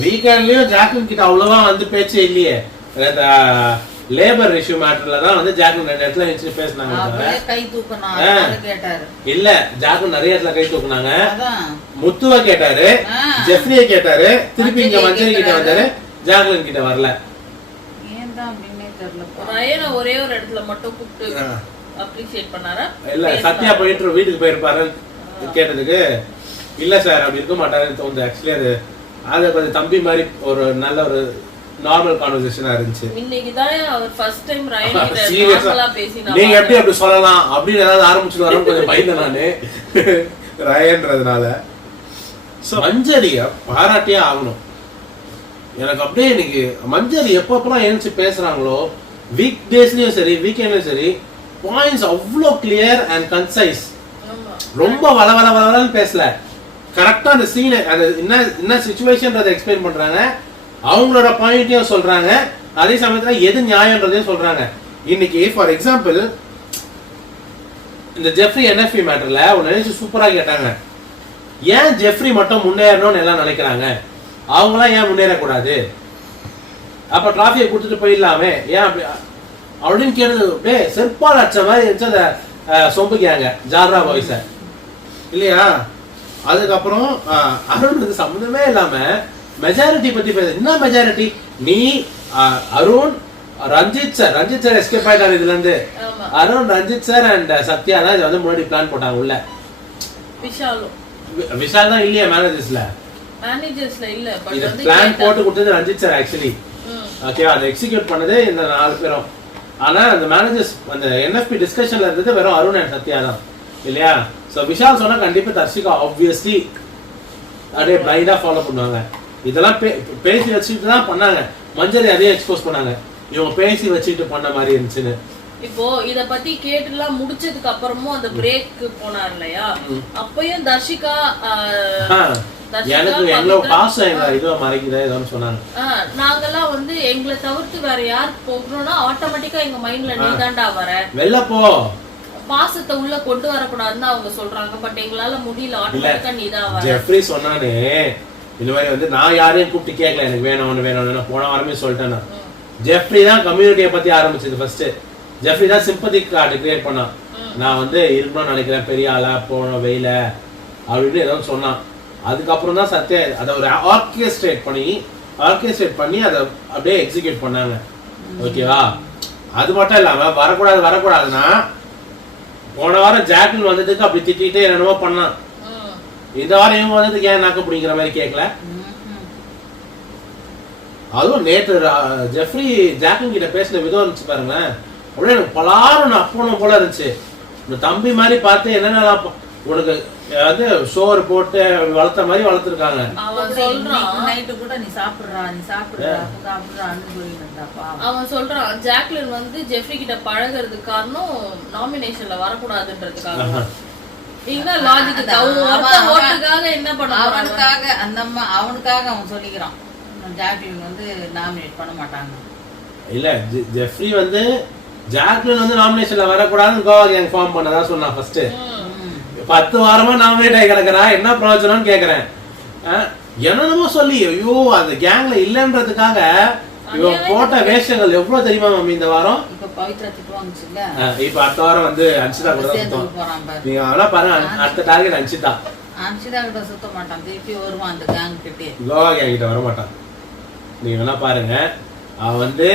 வீக்கெண்ட்லயும் ஜாக்லின் கிட்ட அவ்வளவா வந்து பேச்சே இல்லையே. லேபர் இஷ்யூ மேட்டர்ல தான் வந்து ஜாக்லின் நிறைய இடத்துல நிச்சு பேசினாங்க. கை தூக்குனாங்க கேட்டாரு. இல்ல ஜாக்லின் நிறைய இடத்துல கை தூக்குனாங்க. முத்துவ கேட்டாரு, ஜெஃப்ரியை கேட்டாரு, திருப்பி இங்க மஞ்சள் கிட்ட வந்தாரு, ஜாக்லின் கிட்ட வரல. ஏன் தான் அப்படின்னே தெரியல. ரயனை ஒரே ஒரு இடத்துல மட்டும் கூப்பிட்டு அப்ரிஷியேட் பண்ணாரா? இல்ல சத்யா போயிட்டு வீட்டுக்கு போயிருப்பாரு கேட்டதுக்கு இல்ல சார் அப்படி இருக்க மாட்டாருன்னு தோணுது. ஆக்சுவலி அது கொஞ்சம் தம்பி மாதிரி ஒரு நல்ல ஒரு நார்மல் கான்வர்சேஷனா இருந்துச்சு. இன்னைக்கு தான் அவர் ஃபர்ஸ்ட் டைம் ரயன் கிட்ட நார்மலா பேசினாங்க. நீங்க எப்படி சொல்லலாம் அப்படின்னு ஏதாவது ஆரம்பிச்சுட்டு வரோம் கொஞ்சம் பயந்தேன் நானு ரயன்றதுனால. சோ மஞ்சரியா பாராட்டியே ஆகணும். எனக்கு அப்படியே இன்னைக்கு மஞ்சரி எப்பப்பெல்லாம் எழுந்து பேசுறாங்களோ வீக் டேஸ்லயும் சரி வீக்கெண்ட்லயும் சரி பாயிண்ட்ஸ் அவ்வளோ கிளியர் அண்ட் கன்சைஸ். ரொம்ப வளவளன்னு பேசல, கரெக்டா அந்த சீன் அது என்ன சிச்சுவேஷன்றதை எக்ஸ்பிளைன் பண்றாங்க, அவங்களோட பாயிண்ட்டையும் சொல்றாங்க, அதே சமயத்துல எது நியாயம்ன்றதையும் சொல்றாங்க. இன்னைக்கு ஃபார் எக்ஸாம்பிள் இந்த ஜெஃப்ரி என்எஃப்இ மேட்டர்ல ஒரு நினைச்சு சூப்பரா கேட்டாங்க, ஏன் ஜெஃப்ரி மட்டும் முன்னேறணும்னு எல்லாம் நினைக்கிறாங்க, அவங்களாம் ஏன் முன்னேறக்கூடாது, அப்ப டிராஃபியை கொடுத்துட்டு போயிடலாமே ஏன் அப்படி அப்படின்னு கேட்டது செருப்பால் அடிச்ச மாதிரி இருந்துச்சு அந்த சொம்புக்காங்க ஜார்ரா வாய்ஸ இல்லையா. அதுக்கப்புறம் அருண் வந்து சம்மந்தமே இல்லாம மெஜாரிட்டி பத்தி பேச, என்ன மெஜாரிட்டி நீ அருண் ரஞ்சித் சார் எஸ்கேப் ஆயிட்டாரு இதுல இருந்து. அருண் ரஞ்சித் சார் அண்ட் சத்யா தான் இதை வந்து முன்னாடி பிளான் போட்டாங்க உள்ள. விஷால் தான் இல்லையா மேனேஜர்ஸ்ல இல்ல, பட் பிளான் போட்டு கொடுத்தது ரஞ்சித் சார் ஆக்சுவலி. ஓகே, அதை எக்ஸிக்யூட் பண்ணது இந்த 4 பேரும். ஆனா அந்த மேனேஜர்ஸ் அந்த என்எஃப்பி டிஸ்கஷன்ல இருந்தது வெறும் அருண் அண்ட் சத்யா தான் இல்லையா. சோ விஷால் சொன்னா கண்டிப்பா தர்ஷிகா ஆப்வியஸ்லி அப்படியே பிளைண்டா ஃபாலோ பண்ணுவாங்க. இதெல்லாம் பேசி வச்சுட்டு தான் பண்ணாங்க. மஞ்சரி அதையே எக்ஸ்போஸ் பண்ணாங்க, இவங்க பேசி வச்சுட்டு பண்ண மாதிரி இருந்துச்சுன்னு. இப்போ இத பத்தி கேட்டுலாம் முடிச்சதுக்கு அப்புறமும் அந்த பிரேக் போனார் இல்லையா, அப்பயும் தர்ஷிகா எனக்கு எங்களோட பாசம் எங்க இதுவா மறைக்குதா ஏதோன்னு சொன்னாங்க. நாங்கெல்லாம் வந்து எங்களை தவிர்த்து வேற யாருக்கு போகணும்னா ஆட்டோமேட்டிக்கா எங்க மைண்ட்ல நீ தாண்டா வர, வெளில போ, பாசத்தை உள்ள கொண்டு வரக்கூடாதுன்னு அவங்க சொல்றாங்க. பட் எங்களால முடியல, ஆட்டோமேட்டிக்கா நீ தான் வர. ஜெஃப்ரி சொன்னானே இந்த மாதிரி வந்து நான் யாரையும் கூப்பிட்டு கேட்கல, எனக்கு வேணும் போன வாரமே சொல்லிட்டேன். ஜெஃப்ரி தான் கம்யூனிட்டியை பத்தி ஆரம்பிச்சது ஃபர்ஸ்ட். ஜெஃப்ரி தான் சிம்பத்திக் கார்டு கிரியேட் பண்ணான். நான் வந்து இருக்கணும்னு நினைக்கிறேன், பெரிய ஆளா போனோம் வெயில அப்படின்னு ஏதோ சொன்னான். அதுக்கப்புறம் தான் சத்யா அதை ஒரு ஆர்கெஸ்ட்ரேட் பண்ணி அதை அப்படியே எக்ஸிக்யூட் பண்ணாங்க. ஓகேவா, அது மட்டும் இல்லாம வரக்கூடாதுன்னா போன வாரம் ஜாக்லின் வந்ததுக்கு அப்படி திட்டிகிட்டே என்னென்னமோ பண்ணான். இந்த வாரம் இவங்க வந்ததுக்கு ஏன் நாக்க பிடிங்கிற மாதிரி கேட்கல. அதுவும் நேற்று ஜெஃப்ரி ஜாக்லின் கிட்ட பேசின விதம் இருந்துச்சு பாருங்க, அப்படியே எனக்கு பலாரும் அப்பனும் போல இருந்துச்சு. இந்த தம்பி மாதிரி பார்த்து என்னென்ன உனக்கு வந்து சோறு போட்டு வளர்த்த மாதிரி வளர்த்துருக்காங்க. அவன் சொல்றான் ஜாக்லின் வந்து ஜெஃப்ரி கிட்ட பழகிறதுக்கு காரணம் நாமினேஷன்ல வரக்கூடாதுன்றதுக்காக. அவனுக்காக அவன் சொல்லிக்கிறான் ஜாக்லின் வந்து நாமினேட் பண்ண மாட்டாங்க. இல்ல ஜெஃப்ரி வந்து ஜாக்லின் வந்து நாமினேஷன்ல வரக்கூடாதுன்னு கோவா கேங் ஃபார்ம் பண்ணதா சொன்னான் ஃபர்ஸ்ட். 10 வாரமா நாமினேட் ஆகி கிடக்குறா, என்ன பிரயோஜனம்னு கேக்குறேன். என்னென்னமோ சொல்லி ஐயோ அந்த கேங்ல இல்லன்றதுக்காக இவன் போட்ட வேஷங்கள் எவ்வளவு தெரியுமா மம்மி இந்த வாரம். இப்ப அடுத்த வாரம் வந்து அன்சிதா கூட நீங்க அதெல்லாம் பாருங்க, அடுத்த டார்கெட் அன்சிதா கிட்ட சுத்த மாட்டான், திருப்பி வருவான் அந்த கேங் கிட்டே, கோவா கேங் கிட்ட வர மாட்டான். நீங்க வேணா பாருங்க, அவன் வந்து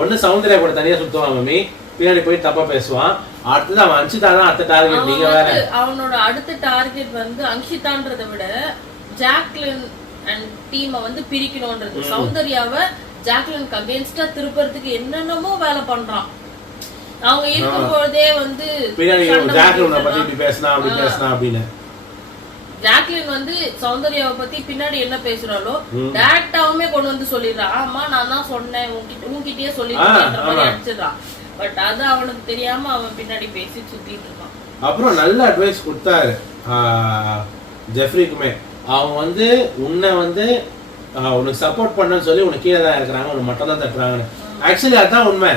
ஒண்ணு சௌந்தர்யா கூட தனியா சுத்துவான் மம்மி, பின்னாடி போய் தப்பா பேசுவான். அடுத்தது அவன் அன்சிதா தான் அடுத்த டார்கெட். நீங்க வேற அவனோட அடுத்த டார்கெட் வந்து அன்ஷிதான்றதை விட ஜாக்லின் அண்ட் டீமை வந்து பிரிக்கணும்ன்றது. சௌந்தர்யாவை ஜாக்லினுக்கு அகைன்ஸ்டா திருப்பறதுக்கு என்னென்னமோ வேலை பண்றான். அவங்க இருக்கும்போதே வந்து ஜாக்லினை பத்தி இப்படி பேசினா அப்படி பேசினா அப்படின்னு ஜாக்லின் வந்து சௌந்தர்யாவை பத்தி பின்னாடி என்ன பேசுறாளோ டைரக்டாவுமே கொண்டு வந்து சொல்லிடுறான். ஆமா நான் தான் சொன்னேன் உன்கிட்டயே சொல்லிட்டு மாதிரி அடிச்சிடறான். பட் அது அவனுக்கு தெரியாம அவன் பின்னாடி பேசி சுத்திட்டு இருக்கான். அப்புறம் நல்ல அட்வைஸ் கொடுத்தாரு ஜெஃப்ரிக்குமே. அவங்க வந்து உன்னை வந்து உனக்கு சப்போர்ட் பண்ணன்னு சொல்லி உனக்கு கீழே தான் இருக்கிறாங்க, உனக்கு மட்டும் தான் தட்டுறாங்கன்னு. ஆக்சுவலி அதுதான் உண்மை.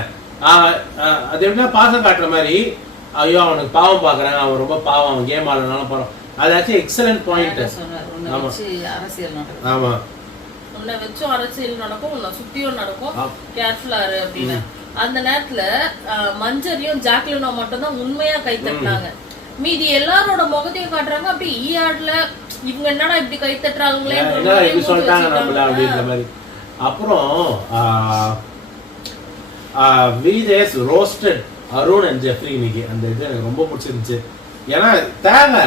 அது எப்படின்னா பாசம் காட்டுற மாதிரி, ஐயோ அவனுக்கு பாவம் பாக்குறாங்க, அவன் ரொம்ப பாவம், அவன் கேம் ஆடுறதுனால போறோம். அது ஆக்சுவலி எக்ஸலன்ட் பாயிண்ட். ஆமா உன்னை வச்சும் அரசியல் நடக்கும், உன்னை சுத்தியும் நடக்கும், கேர்ஃபுல்லா இரு அப்படின்னு. அந்த நேரத்துல மஞ்சரியும் ஜாக்லினும் மட்டும் தான் உண்மையா கை தட்டினாங்க. மீதி எல்லாரோட முகத்தையும் காட்டுறாங்க. அப்படி ஈஆர்ல இவங்க என்னடா இப்படி கை தட்டுறாங்களே சொல்லிட்டாங்க நம்மள அப்படின்ற மாதிரி. அப்புறம் விஜேஸ் ரோஸ்டட் அருண் அண்ட் ஜெஃப்ரி இன்னைக்கு. அந்த இது எனக்கு ரொம்ப பிடிச்சிருந்துச்சு. ஏன்னா தேவை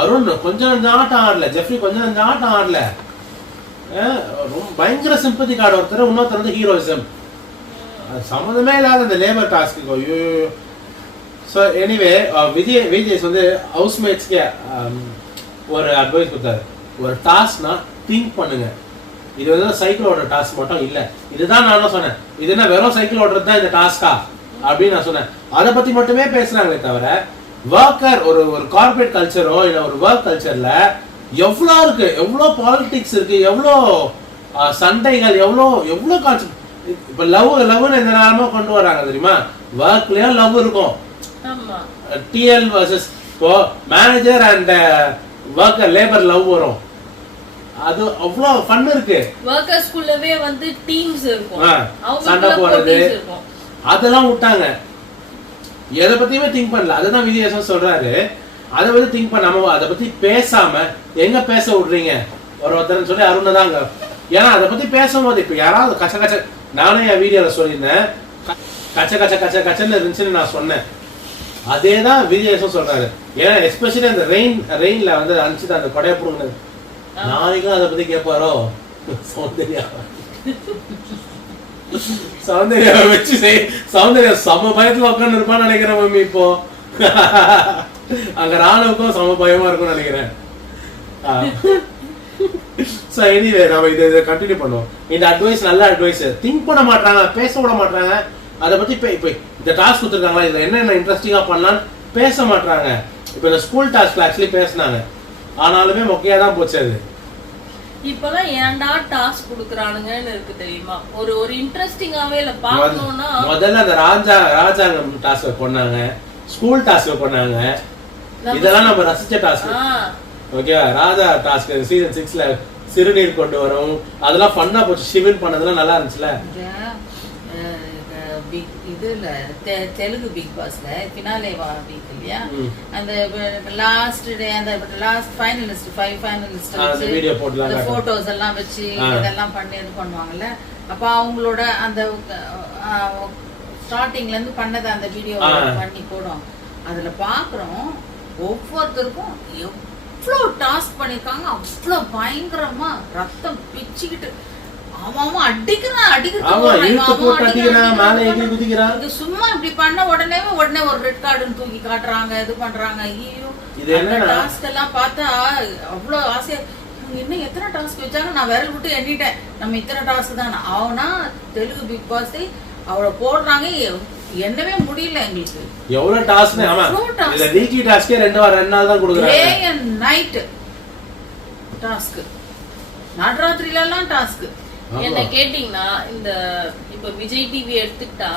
அருண் கொஞ்சம் கொஞ்சம் ஆட்டம் ஆடல, ஜெஃப்ரி கொஞ்சம் கொஞ்சம் ஆட்டம் ஆடல. ரொம்ப பயங்கர சிம்பத்தி கார்டு ஒருத்தர், இன்னொருத்தர் வந்து ஹீரோயிசம். சம்மந்தமே இல்லாத அந்த லேபர் டாஸ்க்கு. ஐயோ. ஸோ எனிவே விஜேஸ் வந்து ஹவுஸ்மேட்ஸ்க்கு ஒரு அட்வைஸ் கொடுத்தாரு. ஒரு டாஸ்க்னா திங்க் பண்ணுங்க. இது வந்து சைக்கிள் ஓடுற டாஸ்க் மட்டும் இல்லை. இதுதான் நானும் சொன்னேன். இது என்ன வெறும் சைக்கிள் ஓடுறது தான் இந்த டாஸ்கா அப்படின்னு நான் சொன்னேன். அதை பத்தி மட்டுமே பேசுறாங்களே தவிர ஒர்க்கர் ஒரு கார்பரேட் கல்ச்சரோ இல்லை ஒரு ஒர்க் கல்ச்சர்ல எவ்வளோ இருக்கு, எவ்வளோ பாலிடிக்ஸ் இருக்கு, எவ்வளோ சண்டைகள், எவ்வளோ கான்செப்ட். இப்போ லவ்னு எந்த நேரமா கொண்டு வராங்க தெரியுமா? ஒர்க்லயும் லவ் இருக்கும். டிஎல் வர்சஸ் இப்போ manager and worker labour love வரும். அது அவ்வளவு ஃபன் இருக்கு. ஒர்க்கர்ஸ்குள்ளவே வந்து டீம்ஸ் இருக்கும், சண்டை போறது அதெல்லாம் விட்டாங்க. எதை பத்தியுமே திங்க் பண்ணல. அதுதான் விஜயேசன் சொல்றாரு. அதை பத்தி திங்க் பண்ணாம அதை பத்தி பேசாம எங்க பேச விடுறீங்க ஒருத்தர் சொல்லி அருண் தாங்க. ஏன்னா அதை பத்தி பேசும்போது இப்ப யாராவது கச்ச கச்ச, நானே என் வீடியோல சொல்லியிருந்தேன், கச்ச கச்ச கச்ச கச்சன்னு இருந்துச்சுன்னு நான் சொன்னேன். அதேதான் விஜயேசன் சொல்றாரு. ஏன்னா எஸ்பெஷலி அந்த ரெயின்ல வந்து அனுப்பிச்சு அந்த கொடைய போடுங்க, நாளைக்கும் அதை பத்தி கேட்பாரோ. சௌந்தர்யாவை வச்சு சௌந்தர்யா சம பயத்துல உட்காந்து இருப்பான்னு நினைக்கிறேன் மம்மி. இப்போ அங்க ராணுவுக்கும் சம பயமா இருக்கும்னு நினைக்கிறேன். சோ எனிவே நம்ம இதை கண்டினியூ பண்ணுவோம். இந்த அட்வைஸ் நல்ல அட்வைஸ். திங்க் பண்ண மாட்டாங்க, பேச விட மாட்டாங்க. அதை பத்தி இப்ப இந்த டாஸ்க் கொடுத்துருக்காங்களா, இதுல என்னென்ன இன்ட்ரெஸ்டிங்கா பண்ணலான்னு பேச மாட்டாங்க. இப்ப இந்த ஸ்கூல் டாஸ்க்ல ஆக்சுவலி பேசினாங்க, ஆனாலுமே மொக்கையா தான் போச்சு. அது இப்பதான் ஏன்டா டாஸ்க் குடுக்குறானுங்கன்னு இருக்கு தெரியுமா? ஒரு இன்ட்ரெஸ்டிங்காவே இல்ல பாக்கணும்னா. முதல்ல அந்த ராஜாங்கம் டாஸ்க் பண்ணாங்க, ஸ்கூல் டாஸ்க் பண்ணாங்க. இதெல்லாம் நம்ம ரசிச்ச டாஸ்க். ஓகே, ராஜா டாஸ்க் சீசன் 6ல சிறுநீர் கொண்டு வரும், அதெல்லாம் ஃபன்னா போச்சு. சிவன் பண்ணதெல்லாம் நல்லா இருந்துச்சுல. இதுல தெலுங்கு பிக் பாஸ்ல ஃபினாலே வீக் இல்லையா, அந்த லாஸ்ட் டே அந்த லாஸ்ட் ஃபைனலிஸ்ட் 5 ஃபைனலிஸ்ட் அந்த போட்டோஸ் எல்லாம் வச்சு இதெல்லாம் பண்ணி இது பண்ணுவாங்கல்ல. அப்ப அவங்களோட அந்த ஸ்டார்டிங்ல இருந்து பண்ணத அந்த வீடியோ பண்ணி போடும். அதுல பாக்குறோம் ஒவ்வொருத்தருக்கும் எவ்வளவு டாஸ்க் பண்ணிருக்காங்க. அவ்வளவு பயங்கரமா ரத்தம் பிச்சுக்கிட்டு சும்மா இப்படி பண்ண உடனே ஒரு ரெட் கார்டுன்னு தூக்கி காட்டுறாங்க, இது பண்றாங்க. ஐயோ, டாஸ்க் எல்லாம் பார்த்தா அவ்வளவு ஆசையா. இன்னும் எத்தனை டாஸ்க் வச்சாங்க, நான் விரல் விட்டு எண்ணிட்டேன். நம்ம இத்தனை டாஸ்க் தான். அவனா தெலுங்கு பிக் பாஸ் அவ்வளவு போடுறாங்க, என்னவே முடியல எங்களுக்கு. எவ்வளவு டாஸ்க், இந்த வீக்லி டாஸ்கே 2 நாள் தான் கொடுக்குறாங்க. டே அண்ட் நைட் டாஸ்க், நடுராத்திரில எல்லாம் டாஸ்க். என்ன கேட்டீங்கன்னா, இந்த இப்ப விஜய் டிவி எடுத்துக்கிட்டா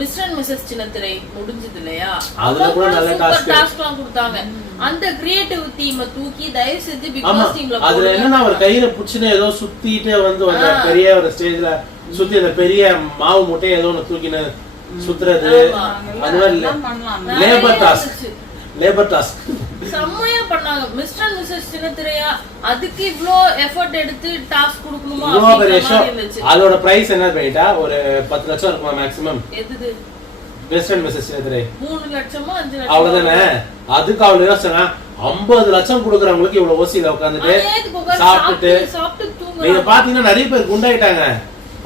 மிஸ்டர் அண்ட் மிஸ்ஸஸ் சின்னத்திரை முடிஞ்சது இல்லையா, டாஸ்க் எல்லாம் கொடுத்தாங்க. அந்த கிரியேட்டிவ் டீமை தூக்கி தயவு செஞ்சு பிக் பாஸ் டீம்ல அதுல என்னன்னா ஒரு கையில புடிச்சுன்னு ஏதோ சுத்திட்டு வந்து ஒரு பெரிய ஒரு ஸ்டேஜ்ல சுத்தி அந்த பெரிய மாவு மூட்டையை ஏதோ ஒண்ணு தூக்கின்னு சுத்துறது, அது மாதிரி லேபர் டாஸ்க் செம்மையா பண்ணாங்க. மிஸ்டர் அண்ட் மிஸ்ஸஸ் சின்னத்திரையா அதுக்கு இவ்ளோ எஃபர்ட் எடுத்து டாஸ்க் கொடுக்கணுமா? அதோட பிரைஸ் என்ன பண்ணிட்டா ஒரு 10 லட்சம் இருக்குமா மேக்ஸிமம். எது மிஸ்டர் அண்ட் மிஸ்ஸஸ் சின்னத்திரை 3 லட்சமா 5 லட்சம் அவ்வளவுதானே. அதுக்கு அவ்வளவு யோசனை. 50 லட்சம் கொடுக்குறவங்களுக்கு இவ்வளவு ஓசியில உட்காந்துட்டு சாப்பிட்டு நீங்க பாத்தீங்கன்னா நிறைய பேர் குண்டாயிட்டாங்க.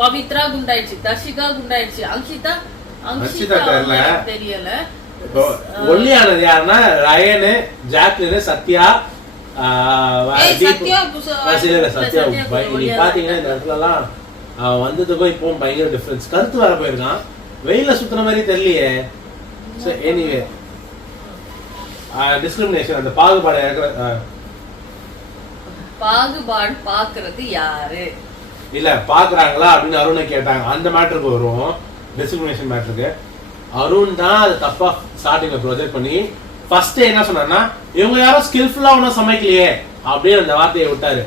பவித்ரா குண்டாயிடுச்சு, தர்ஷிகா குண்டாயிடுச்சு, அங்கிதா தெரியல. ஒல்லியானது யாருன்னா ரயனு, ஜாக்லின், சத்யா, சத்யா. பாத்தீங்கன்னா இந்த இடத்துலலாம் வந்ததுக்கும் இப்போ பயங்கர டிஃபரன்ஸ். கருத்து வர போயிருக்கான், வெயில சுத்துற மாதிரி தெரியலையே. எனிவே டிஸ்கிரிமினேஷன், அந்த பாகுபாடு பாக்குறது யாரு இல்ல பாக்குறாங்களா அப்படின்னு அருணை கேட்டாங்க. அந்த மேட்டருக்கு வருவோம், டிஸ்கிரிமினேஷன் மேட்டருக்கு. அருண் தான் அது தப்பா ஸ்டார்டிங்ல ப்ரொஜெக்ட் பண்ணி ஃபர்ஸ்ட் என்ன சொன்னான்னா, இவங்க யாரும் ஸ்கில்ஃபுல்லா ஒன்னும் சமைக்கலையே அப்படின்னு அந்த வார்த்தையை விட்டாரு.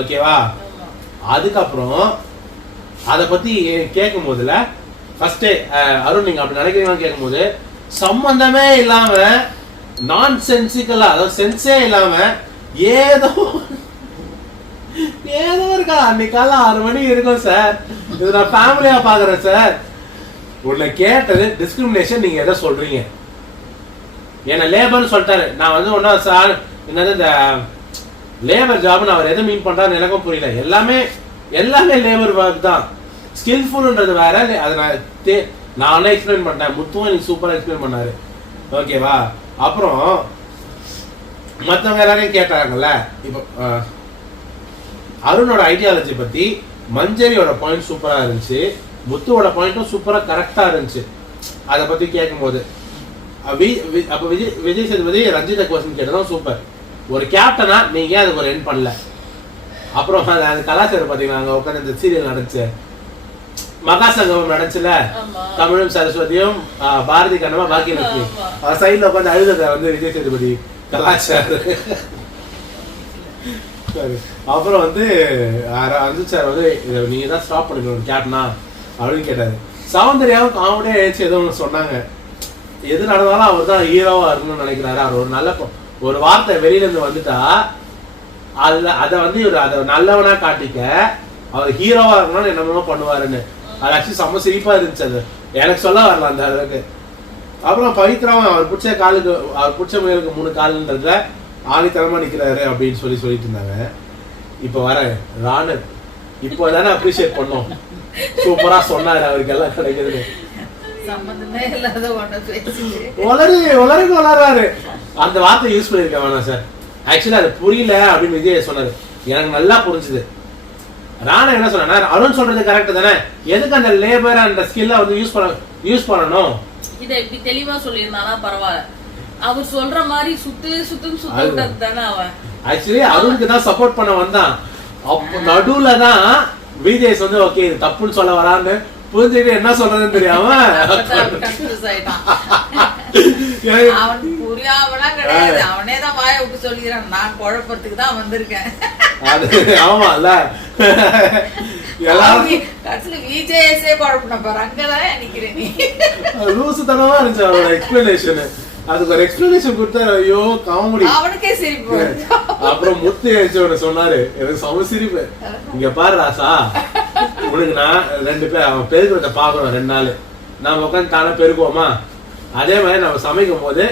ஓகேவா? அதுக்கப்புறம் அதை பத்தி கேட்கும் போதுல ஃபர்ஸ்ட் அருண் நீங்க அப்படி நினைக்கிறீங்கன்னு கேட்கும் போது சம்பந்தமே இல்லாம நான் சென்சிக்கலா, அதாவது சென்ஸே இல்லாம ஏதோ இருக்கா. அன்னைக்கு காலம் 6 மணி இருக்கும் சார், இது நான் ஃபேமிலியா பாக்குறேன் சார். உன்னை கேட்டது டிஸ்கிரிமினேஷன், நீங்க எதை சொல்றீங்க? என்ன லேபர்னு சொல்லிட்டாரு. நான் வந்து ஒன்னா சார் என்னது இந்த லேபர் ஜாப்னு அவர் எதை மீன் பண்றாரு எனக்கும் புரியல. எல்லாமே லேபர் ஒர்க் தான். ஸ்கில்ஃபுல்ன்றது வேற. அதை நானே எக்ஸ்பிளைன் பண்ணேன், முத்துவும் நீ சூப்பரா எக்ஸ்பிளைன் பண்ணாரு. ஓகேவா? அப்புறம் மற்றவங்க எல்லாரையும் கேட்டாங்கல்ல. இப்போ அருணோட ஐடியாலஜி பத்தி மஞ்சரியோட பாயிண்ட் சூப்பரா இருந்துச்சு, முத்துவோட பாயிண்ட்டும் சூப்பரா கரெக்டா இருந்துச்சு. அதை பத்தி கேட்கும் போது அப்ப விஜய் சேதுபதி ரஞ்சிதா கொஸ்டின் கேட்டதும் சூப்பர். ஒரு கேப்டனா நீங்க அதுக்கு ஒரு எண்ட் பண்ணல. அப்புறம் அது கலாச்சாரம் பாத்தீங்கன்னா அங்க உட்காந்து இந்த சீரியல் நடந்துச்சு, மகாசங்கம் நடந்துச்சுல, தமிழும் சரஸ்வதியும் பாரதி கண்ணமா பாக்கியலட்சுமி சைட்ல உட்காந்து அழுதத வந்து விஜய் சேதுபதி கலாச்சாரம். அப்புறம் வந்து சார் வந்து நீங்க தான் ஸ்டாப் பண்ணிக்கணும் கேப்டனா அப்படின்னு கேட்டாரு. சௌந்தர்யாவும் காமெடியா ஏதாச்சும் ஏதோ ஒன்று சொன்னாங்க. எது நடந்தாலும் அவர் தான் ஹீரோவா இருக்கணும்னு நினைக்கிறாரு. அவர் ஒரு நல்ல ஒரு வார்த்தை வெளியில இருந்து வந்துட்டா அதை வந்து அதை நல்லவனா காட்டிக்க அவர் ஹீரோவா இருக்கணும்னு என்னமோ பண்ணுவாருன்னு. அது ஆக்சுவலி செம்ம சிரிப்பா இருந்துச்சு. அது எனக்கு சொல்ல வரல அந்த அளவுக்கு. அப்புறம் பவித்ராவும் அவர் பிடிச்ச காலுக்கு, அவர் பிடிச்ச முயலுக்கு 3 காலுன்றதுல ஆணித்தனமா நிக்கிறாரு அப்படின்னு சொல்லிட்டு இருந்தாங்க. இப்ப வர ராணு இப்போதானே அப்ரிஷியேட் பண்ணோம், சூப்பரா சொன்னாரு, அவருக்கு எல்லாம் கிடைக்குதுன்னு. வளர்றாரு. அந்த வார்த்தை யூஸ் பண்ணிருக்க வேணாம் சார். ஆக்சுவலி அது புரியல அப்படின்னு விஜய் சொன்னாரு, எனக்கு நல்லா புரிஞ்சுது. ராணா என்ன சொன்னா, அருண் சொல்றது கரெக்ட் தானே, எதுக்கு அந்த லேபர் அந்த ஸ்கில்ல வந்து யூஸ் பண்ணணும். இதை இப்படி தெளிவா சொல்லியிருந்தானா பரவாயில்ல. அவர் சொல்ற மாதிரி சுத்துறது தானே அவன். ஆக்சுவலி அருணுக்கு தான் சப்போர்ட் பண்ண வந்தான். அப்ப நடுவுல தான் விஜய் வந்து ஓகே இது தப்புன்னு சொல்ல வரான்னு புரிஞ்சுட்டு என்ன சொல்றதுன்னு தெரியாம அவன் புரியாமலாம் கிடையாது, அவனே தான் வாயை விட்டு சொல்லிக்கிறான், நான் குழப்பத்துக்கு தான் வந்திருக்கேன். ஆமால கடைசியில விஜயஸே குழப்பம் பாரு, அங்கதான் நிக்கிறேன். நீ லூசுத்தனமா இருந்துச்சு அவரோட எக்ஸ்பிளனேஷன். அதுக்கு ஒரு எக்ஸ்பிளனேஷன் கொடுத்தாரு, ஐயோ காமெடி, அவனுக்கே சிரிப்பு. அப்புறம் முத்து சொன்னாரு, எனக்கு சம சிரிப்பு. இங்க பாரு ராசா, உனக்கு நான் 2 பேர் அவன் பெருக்கிறத பாக்குறோம் 2 நாள், நாம உட்காந்து தானே பெருக்குவோமா, அதே மாதிரி நம்ம சமைக்கும் போது